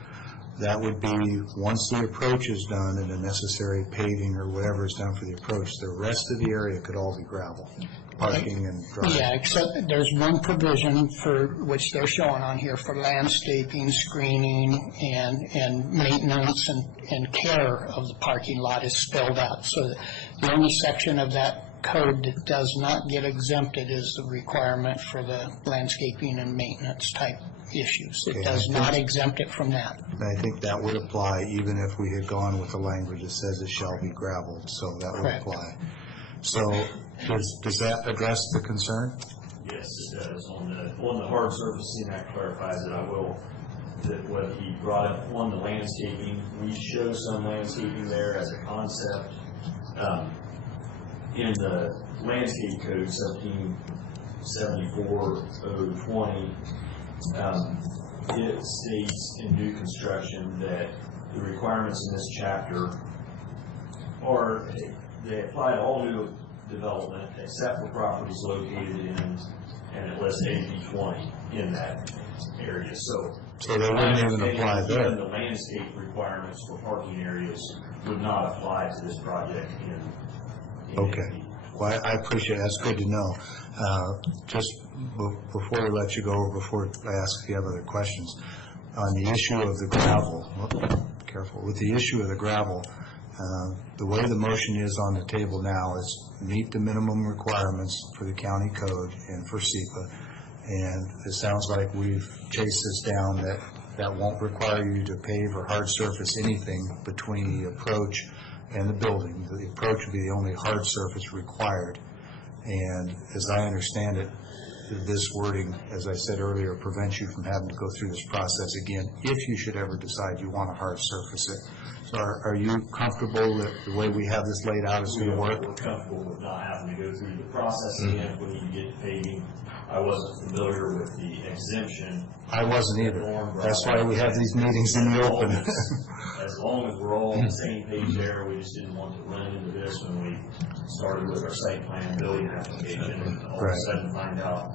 that would be, once the approach is done and the necessary paving or whatever is done for the approach, the rest of the area could all be gravel, parking and driving. Yeah, except there's one provision for, which they're showing on here, for landscaping, screening, and maintenance and care of the parking lot is spelled out. So the only section of that code that does not get exempted is the requirement for the landscaping and maintenance type issues. It Okay, does I not think- exempt it from that. I think that would apply even if we had gone with the language that says it shall be gravelled, so that would Correct. apply. So does that address the concern? Yes, it does. On the hard surfacing, that clarifies it. I will, that what he brought up on the landscaping, we show some landscaping there as a concept. In the landscape code, 1774-020, it states in new construction that the requirements in this chapter are, they apply to all new development except for properties located in, and it lists AB20 in that area. So So they wouldn't even apply there. even the landscape requirements for parking areas would not apply to this project in Okay. Well, I appreciate it. That's good to know. Just before we let you go, before I ask if you have other questions, on the issue of the gravel, careful, with the issue of the gravel, the way the motion is on the table now is meet the minimum requirements for the county code and for SEPA. And it sounds like we've chased this down, that won't require you to pave or hard surface anything between the approach and the building. The approach would be the only hard surface required. And as I understand it, this wording, as I said earlier, prevents you from having to go through this process again if you should ever decide you want to hard surface it. So are you comfortable that the way we have this laid out is going to work? We're comfortable with not having to go through the process again if we need to get to paving. I wasn't familiar with the exemption. I wasn't either. That's why we have these meetings in the open. As long as we're all on the same page there, we just didn't want to run into this when we started with our site plan building application and all of a Right. sudden find out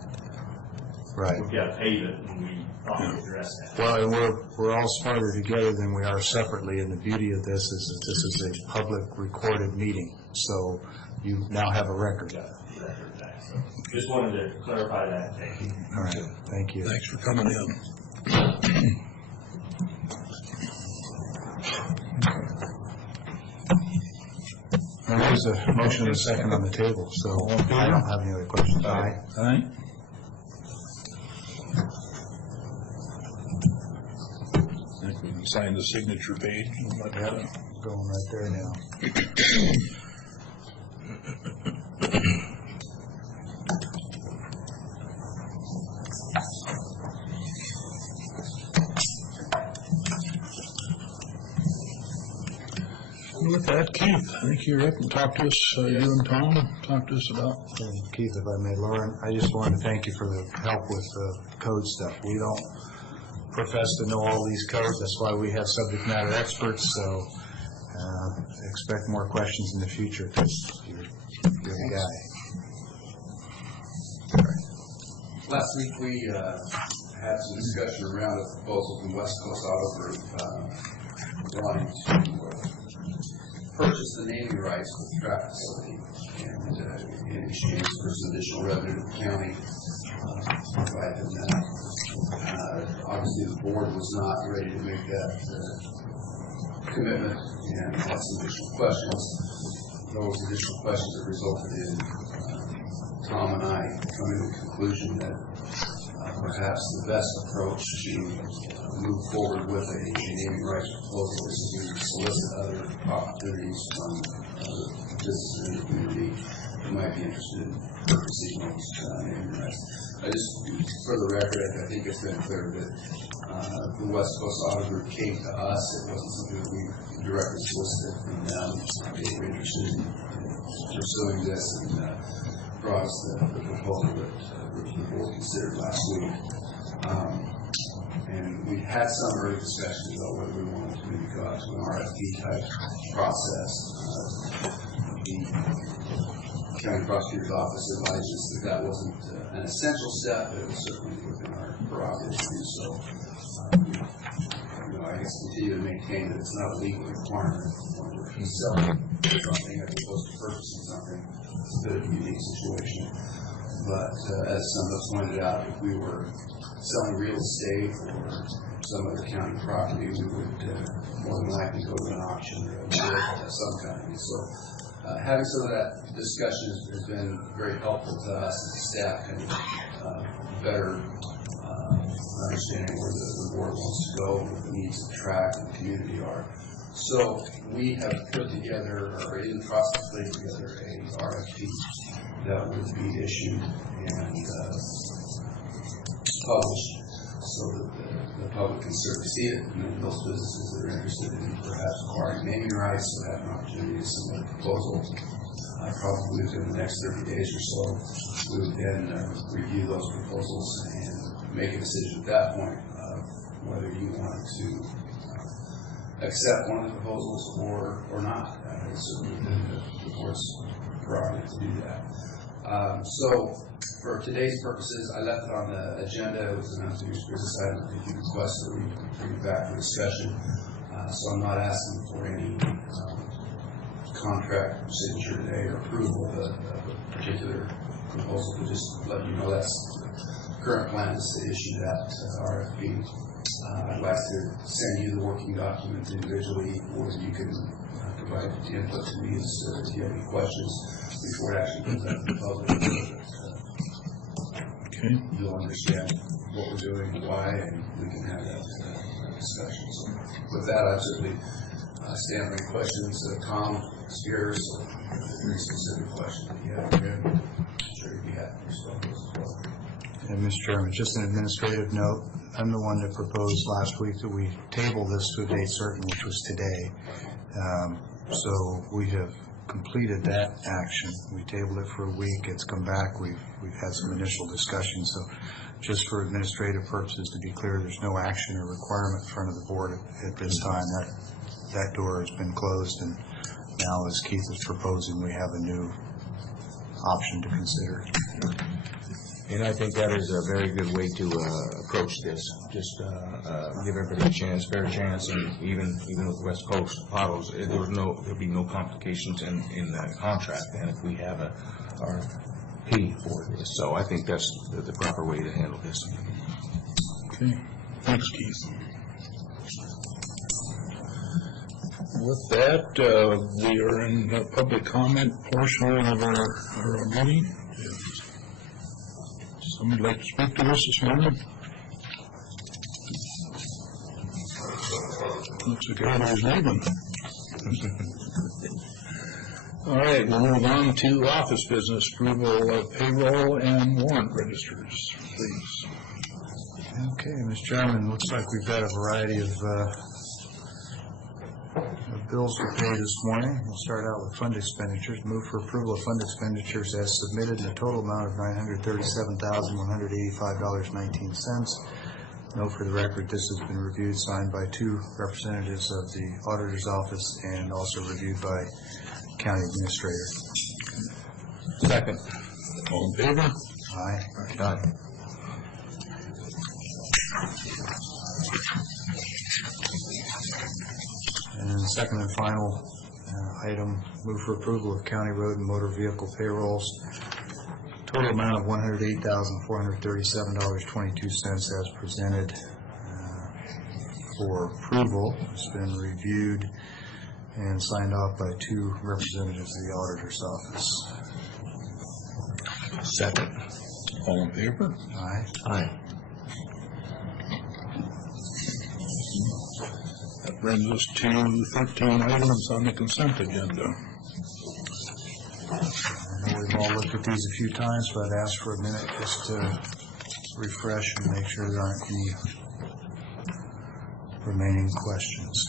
Right. we've got to pave it, and we thought we'd address that. Well, and we're all smarter together than we are separately, and the beauty of this is that this is a public recorded meeting, so you now have a record. Got the record of that. So just wanted to clarify that. Thank you. All right, thank you. Thanks for coming in. Well, there's a motion and a second on the table, so I don't have any other questions. Aye. Aye. I think we can sign the signature page and let that. Going right there now. With that, Keith, I think you're up and talk to us, you and Tom, talk to us about. And Keith, if I may, Lauren, I just wanted to thank you for the help with the code stuff. We don't profess to know all these codes, that's why we have subject matter experts, so expect more questions in the future, because you're the guy. Last week, we had some discussion around a proposal from West Coast Auto Group wanting to purchase the naming rights for the track facility, and in exchange for some additional revenue to the county, provide them that. Obviously, the board was not ready to make that commitment, and had some additional questions. Those additional questions have resulted in Tom and I coming to the conclusion that perhaps the best approach to move forward with a naming rights proposal is to solicit other opportunities from other businesses in the community might be interested in purchasing those naming rights. I just, for the record, I think it's been clear that the West Coast Auto Group came to us. It wasn't something that we directly solicited from them. They were interested in pursuing this and brought us the proposal that the board considered last week. And we had some early discussions about whether we wanted to maybe go out to an RFP type process. The county prosecutor's office advised us that that wasn't an essential step, but it was certainly within our prerogative to do so. I guess continue to maintain that it's not a legal requirement when we're selling something as opposed to purchasing something. It's a bit of a unique situation. But as some have pointed out, if we were selling real estate or some other county property, we would more than likely go to an auction or a bid of some kind. So having some of that discussion has been very helpful to us as a staff, kind of better understanding where the board wants to go, what the needs of the track and the community are. So we have put together, or in the process of putting together, a RFP that would be issued and published so that the public can certainly see it, and then those businesses that are interested in perhaps acquiring naming rights will have an opportunity to submit a proposal. Probably within the next 30 days or so, we would then review those proposals and make a decision at that point whether you wanted to accept one of the proposals or not. It's certainly within the board's prerogative to do that. So for today's purposes, I left it on the agenda. It was an unfinished business item. I think you requested that we bring it back for discussion. So I'm not asking for any contract signature today or approval of a particular proposal, but just let you know that's the current plan is to issue that RFP. I'd like to send you the working document individually, or you can provide input to me if you have any questions before it actually goes out to the public. Okay. You'll understand what we're doing and why, and we can have that discussion. So with that, I certainly stand for any questions. Tom, Spears, any specific questions that you have, I'm sure you'd be happy to respond to those as well. And Mr. Chairman, just an administrative note, I'm the one that proposed last week that we table this to a date certain, which was today. So we have completed that action. We tabled it for a week. It's come back. We've had some initial discussion. So just for administrative purposes, to be clear, there's no action or requirement in front of the board at this time. That door has been closed, and now, as Keith is proposing, we have a new option to consider. And I think that is a very good way to approach this. Just give everybody a chance, fair chance, and even with West Coast Autos, there'll be no complications in the contract. And if we have a RFP for this, so I think that's the proper way to handle this. Okay. Thanks, Keith. With that, we are in the public comment portion of our meeting. Somebody like to speak to us this morning? Looks like everybody's leaving. All right, we'll move on to office business, approval of payroll and warrant registers, please. Okay, Mr. Chairman, looks like we've got a variety of bills to pay this morning. We'll start out with fund expenditures. Move for approval of fund expenditures as submitted in a total amount of $937,185.19. Note for the record, this has been reviewed, signed by two representatives of the auditor's office and also reviewed by county administrator. Second. All in favor? Aye. Aye. And second and final item, move for approval of county road and motor vehicle payrolls. Total amount of $108,437.22 as presented for approval. It's been reviewed and signed off by two representatives of the auditor's office. Second. All in favor? Aye. Aye. That brings us to 13 items on the consent agenda. I know we've all looked at these a few times, so I'd ask for a minute just to refresh and make sure there aren't any remaining questions.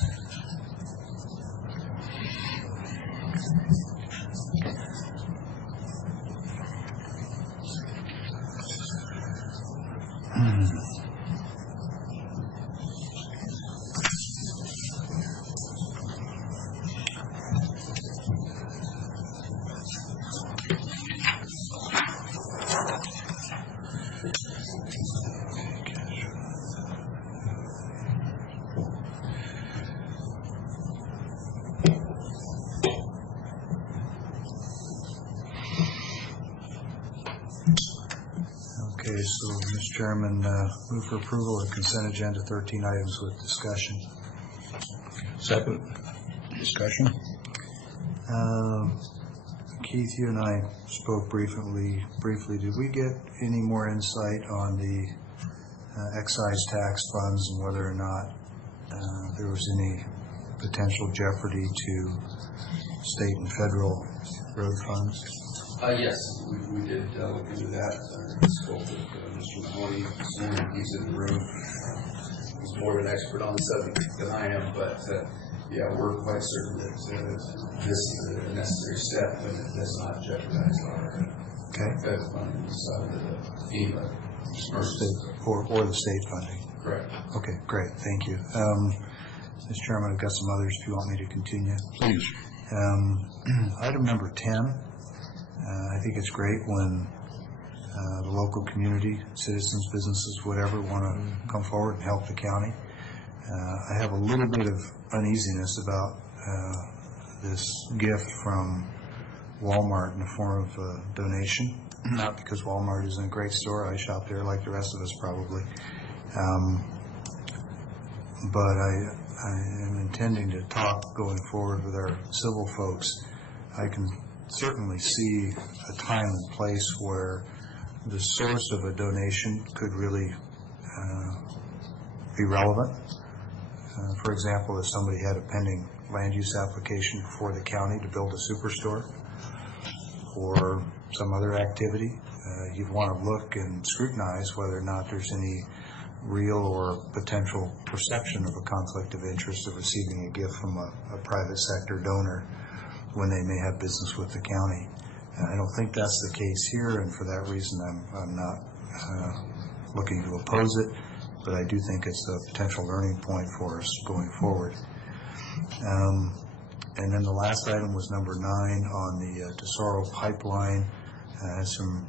Okay, so, Mr. Chairman, move for approval of consent agenda 13 items with discussion. Second. Discussion? Keith, you and I spoke briefly. Did we get any more insight on the excise tax funds and whether or not there was any potential jeopardy to state and federal road funds? Yes, we did look into that. I spoke with Mr. Mahoney this morning. He's in the room. He's more of an expert on the subject than I am, but yeah, we're quite certain that this is a necessary step and it does not jeopardize our federal funding side of the FEMA. Or the state funding? Correct. Okay, great, thank you. Mr. Chairman, I've got some others if you want me to continue. Please. Item number 10. I think it's great when the local community, citizens, businesses, whatever, want to come forward and help the county. I have a little bit of uneasiness about this gift from Walmart in the form of a donation, not because Walmart isn't a great store. I shop there like the rest of us probably. But I am intending to talk going forward with our civil folks. I can certainly see a time and place where the source of a donation could really be relevant. For example, if somebody had a pending land use application before the county to build a superstore or some other activity, you'd want to look and scrutinize whether or not there's any real or potential perception of a conflict of interest of receiving a gift from a private sector donor when they may have business with the county. I don't think that's the case here, and for that reason I'm not looking to oppose it, but I do think it's a potential learning point for us going forward. And then the last item was number 9 on the Tesoro pipeline. Some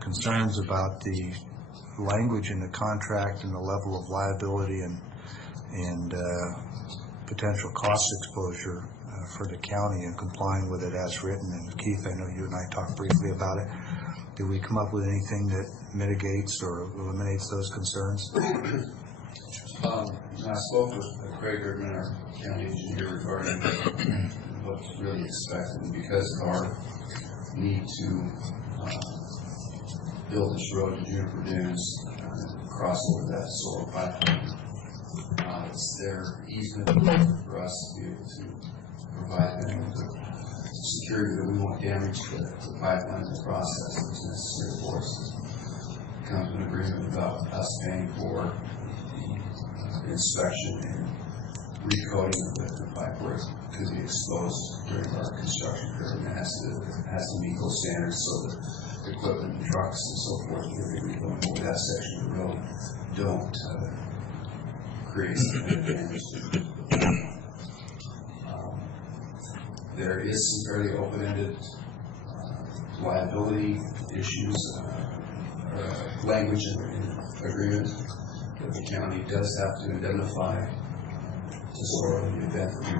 concerns about the language in the contract and the level of liability and potential cost exposure for the county and complying with it as written. And Keith, I know you and I talked briefly about it. Did we come up with anything that mitigates or eliminates those concerns? I spoke with Craig Erdman, our county engineer, regarding what's really expected. And because of our need to build this road to Juniper Dunes, cross over that solar pipeline, it's their easement for us to be able to provide them with the security that we won't damage the pipeline in the process. It's necessary for us to come to an agreement about us paying for the inspection and recoding of the pipe where it could be exposed during our construction period. And it has to meet those standards so that equipment and trucks and so forth that are going to be going over that section of the road don't create significant damage to the pipeline. There is some fairly open-ended liability issues, language in agreement that the county does have to indemnify Tesoro in the event that we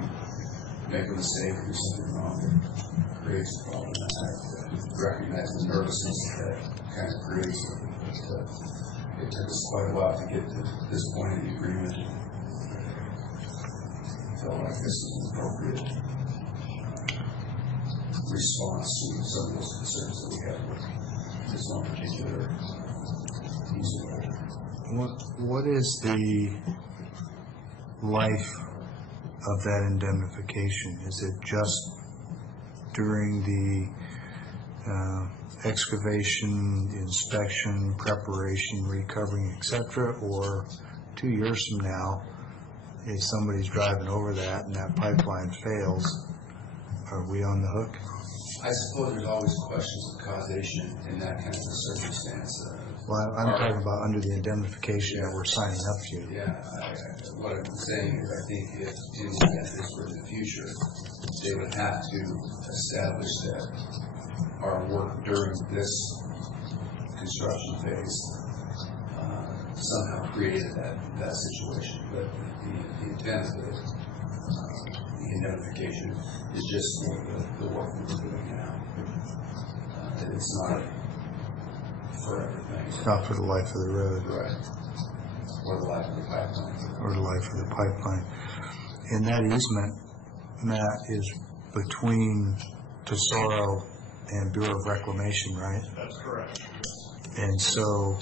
make a mistake or do something wrong that creates a problem. I recognize the nervousness that kind of creates, but it took us quite a while to get to this point in the agreement. I felt like this is an appropriate response to some of those concerns that we have with this one particular piece of it. What is the life of that indemnification? Is it just during the excavation, inspection, preparation, recovering, et cetera, or 2 years from now, if somebody's driving over that and that pipeline fails, are we on the hook? I suppose there's always questions of causation in that kind of a circumstance. Well, I'm talking about under the indemnification that we're signing up to. Yeah, what I'm saying is I think if to look at this for the future, they would have to establish that our work during this construction phase somehow created that situation. But the intent of the indemnification is just for the work that we're doing now. It's not for everything. It's not for the life of the road. Right. Or the life of the pipeline. Or the life of the pipeline. And that easement, Matt, is between Tesoro and Bureau of Reclamation, right? That's correct. And so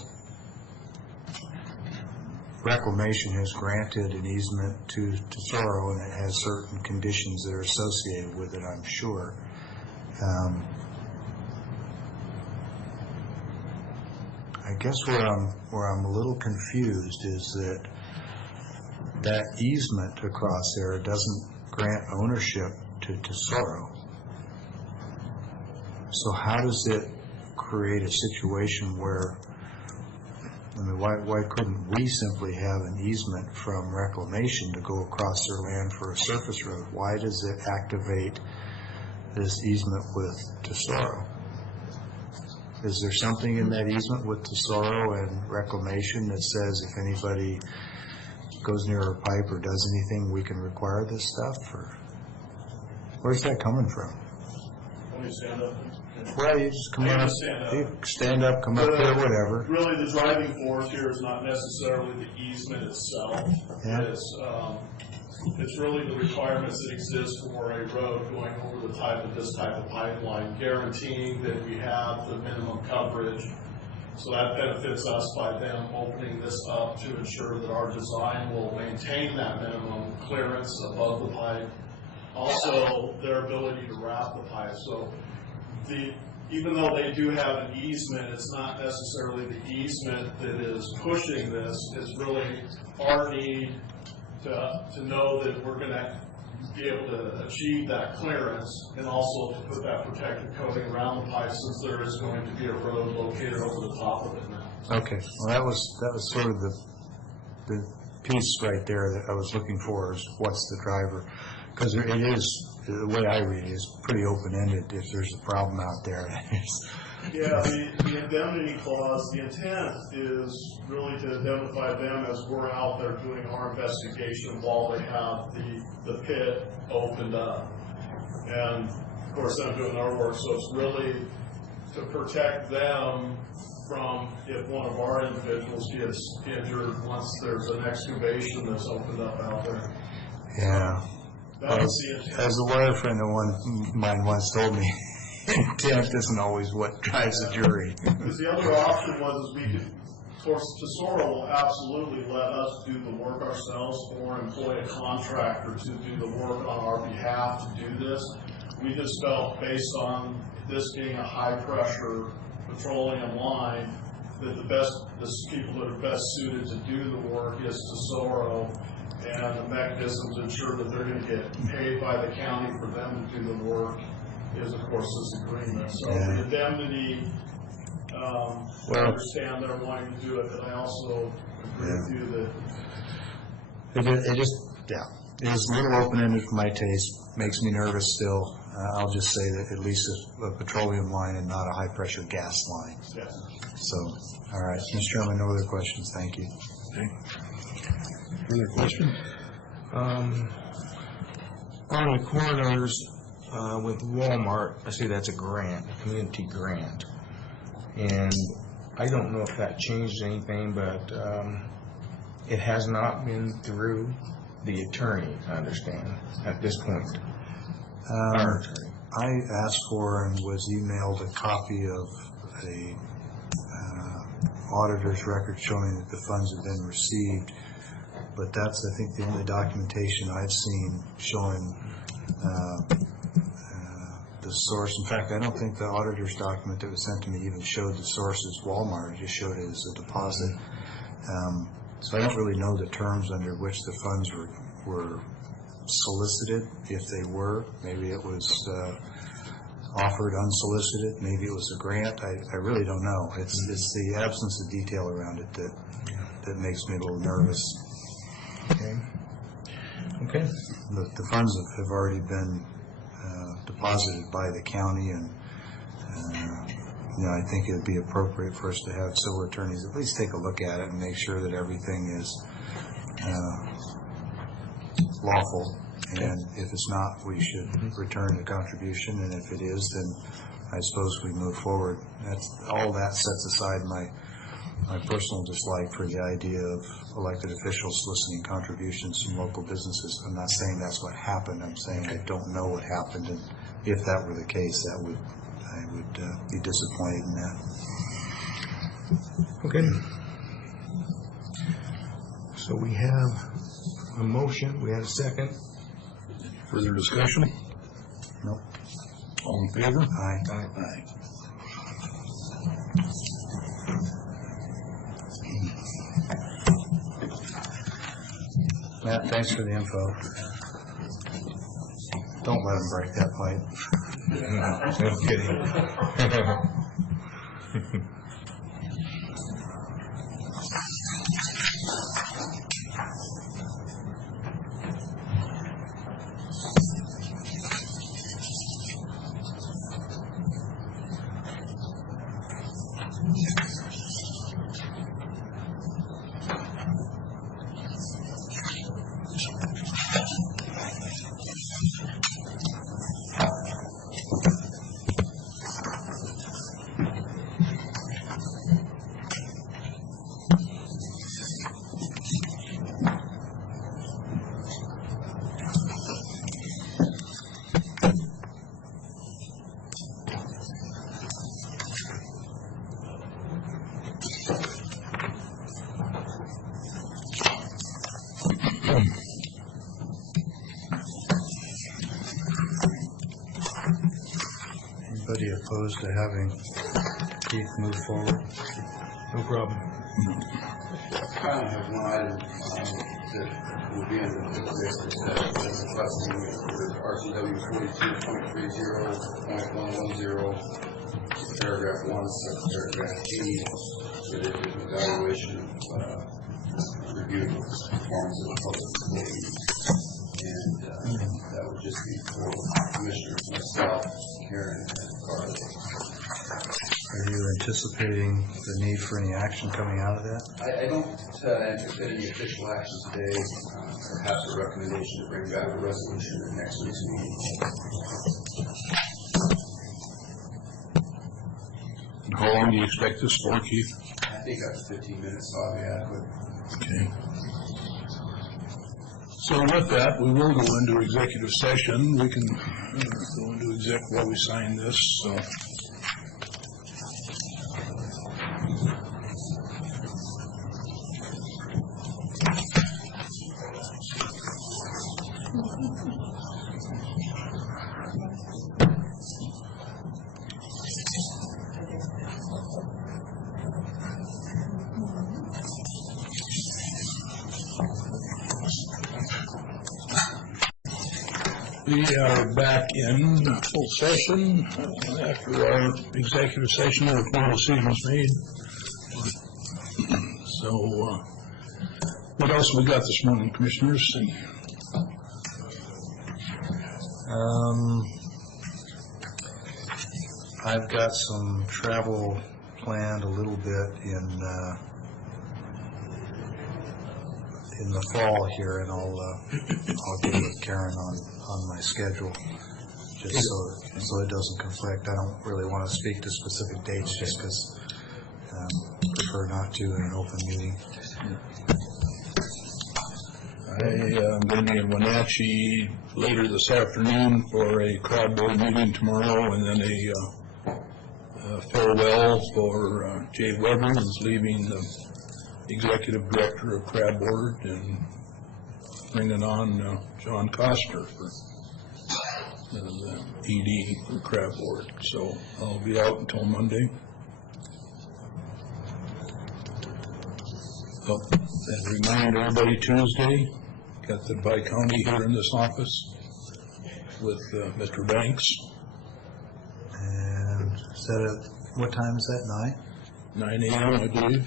Reclamation has granted an easement to Tesoro, and it has certain conditions that are associated with it, I'm sure. I guess where I'm a little confused is that easement across there doesn't grant ownership to Tesoro. So how does it create a situation where, I mean, why couldn't we simply have an easement from Reclamation to go across their land for a surface road? Why does it activate this easement with Tesoro? Is there something in that easement with Tesoro and Reclamation that says if anybody goes near a pipe or does anything, we can require this stuff? Or where's that coming from? Let me stand up. Well, you just come I up, understand that. you stand up, come up here, whatever. Really, the driving force here is not necessarily the easement itself. Yeah. It's really the requirements that exist for a road going over this type of pipeline, guaranteeing that we have the minimum coverage. So that benefits us by them opening this up to ensure that our design will maintain that minimum clearance above the pipe. Also, their ability to wrap the pipe. So even though they do have an easement, it's not necessarily the easement that is pushing this. It's really our need to know that we're going to be able to achieve that clearance and also to put that protective coating around the pipe since there is going to be a road located over the top of it now. Okay, well, that was sort of the piece right there that I was looking for, is what's the driver? Because it is, the way I read it, is pretty open-ended. If there's a problem out there, yeah, the indemnity clause, the intent is really to indemnify them as we're out there doing our investigation while they have the pit opened up. And of course, them doing our work, so it's really to protect them from if one of our individuals gets injured once there's an excavation that's opened up out there. yeah. That was the intent. As a lawyer friend of mine once told me, intent isn't always what drives the jury. Because the other option was we could, of course, Tesoro will absolutely let us do the work ourselves or employ a contractor to do the work on our behalf to do this. We just felt, based on this being a high-pressure petroleum line, that the people that are best suited to do the work is Tesoro, and the mechanisms ensure that they're going to get paid by the county for them to do the work is, of course, this agreement. So the indemnity, I understand they're wanting to do it, but I also agree with you that It is a little open-ended for my taste, makes me nervous still. I'll just say that at least a petroleum line and not a high-pressure gas line. yeah. So, all right, Mr. Chairman, no other questions, thank you. Okay. Further question? On the corners with Walmart, I see that's a grant, a community grant. And I don't know if that changed anything, but it has not been through the attorney, I understand, at this point. Our attorney. I asked for and was emailed a copy of a auditor's record showing that the funds have been received, but that's, I think, the only documentation I've seen showing the the source. In fact, I don't think the auditor's document that was sent to me even showed the source as Walmart. It just showed it as a deposit. So I don't really know the terms under which the funds were solicited, if they were. Maybe it was offered unsolicited, maybe it was a grant. I really don't know. It's the absence of detail around it that makes me a little nervous. Okay. Okay. The funds have already been deposited by the county, and I think it would be appropriate for us to have civil attorneys at least take a look at it and make sure that everything is lawful. And if it's not, we should return the contribution, and if it is, then I suppose we move forward. All that sets aside my personal dislike for the idea of elected officials soliciting contributions from local businesses. I'm not saying that's what happened. I'm saying I don't know what happened, and if that were the case, I would be disappointed in that. Okay. So we have a motion, we have a second. Further discussion? Nope. All in favor? Aye. Aye. Matt, thanks for the info. Don't let him break that pipe. No kidding. Anybody opposed to having Keith move forward? No problem. I kind of have one item that will be under the executive session that's requesting for RCW 42.30.110, paragraph 1, subparagraph G, that it is an evaluation of review of the performance of the public employee. And that would just be for commissioners, myself, Karen, and Carly. Are you anticipating the need for any action coming out of that? I don't anticipate any official action today, perhaps a recommendation to bring back a resolution at next week's meeting. How long do you expect this for, Keith? I think up to 15 minutes ought to be adequate. Okay. So with that, we will go into executive session. We can go into exec while we sign this, so. We are back in full session after our executive session where final decision was made. So, what else we got this morning, Commissioners? I've got some travel planned a little bit in the fall here, and I'll get with Karen on my schedule, just so it doesn't conflict. I don't really want to speak to specific dates, just because I prefer not to in an open meeting. I'm going to be in Wenatchee later this afternoon for a crowd board meeting tomorrow, and then a farewell for Jay Weber, who's leaving the executive director of crowd board, and bringing on John Koster for the ED for crab board. So I'll be out until Monday. Oh, and remind everybody Tuesday, got the bi-county here in this office with Mr. Banks. And is that at, what time is that, 9? 9 a.m., I believe.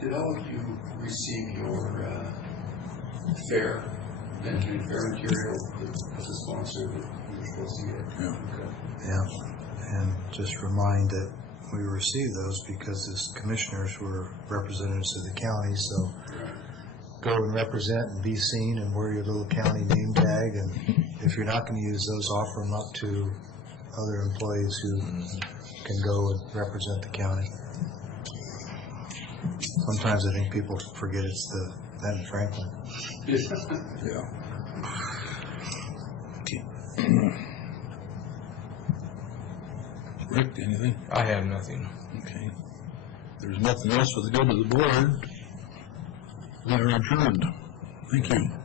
Did all of you receive your fair, Benjamin Fair material as a sponsor that you were supposed to get? Yeah. Yeah, and just remind that we received those because as commissioners were representatives of the county, so go and represent and be seen and wear your little county name tag, and if you're not going to use those, offer them up to other employees who can go and represent the county. Sometimes I think people forget it's the Ben Franklin. Yeah. Okay. Rick, anything? I have nothing. Okay. There's nothing else for the good of the board. We are adjourned. Thank you.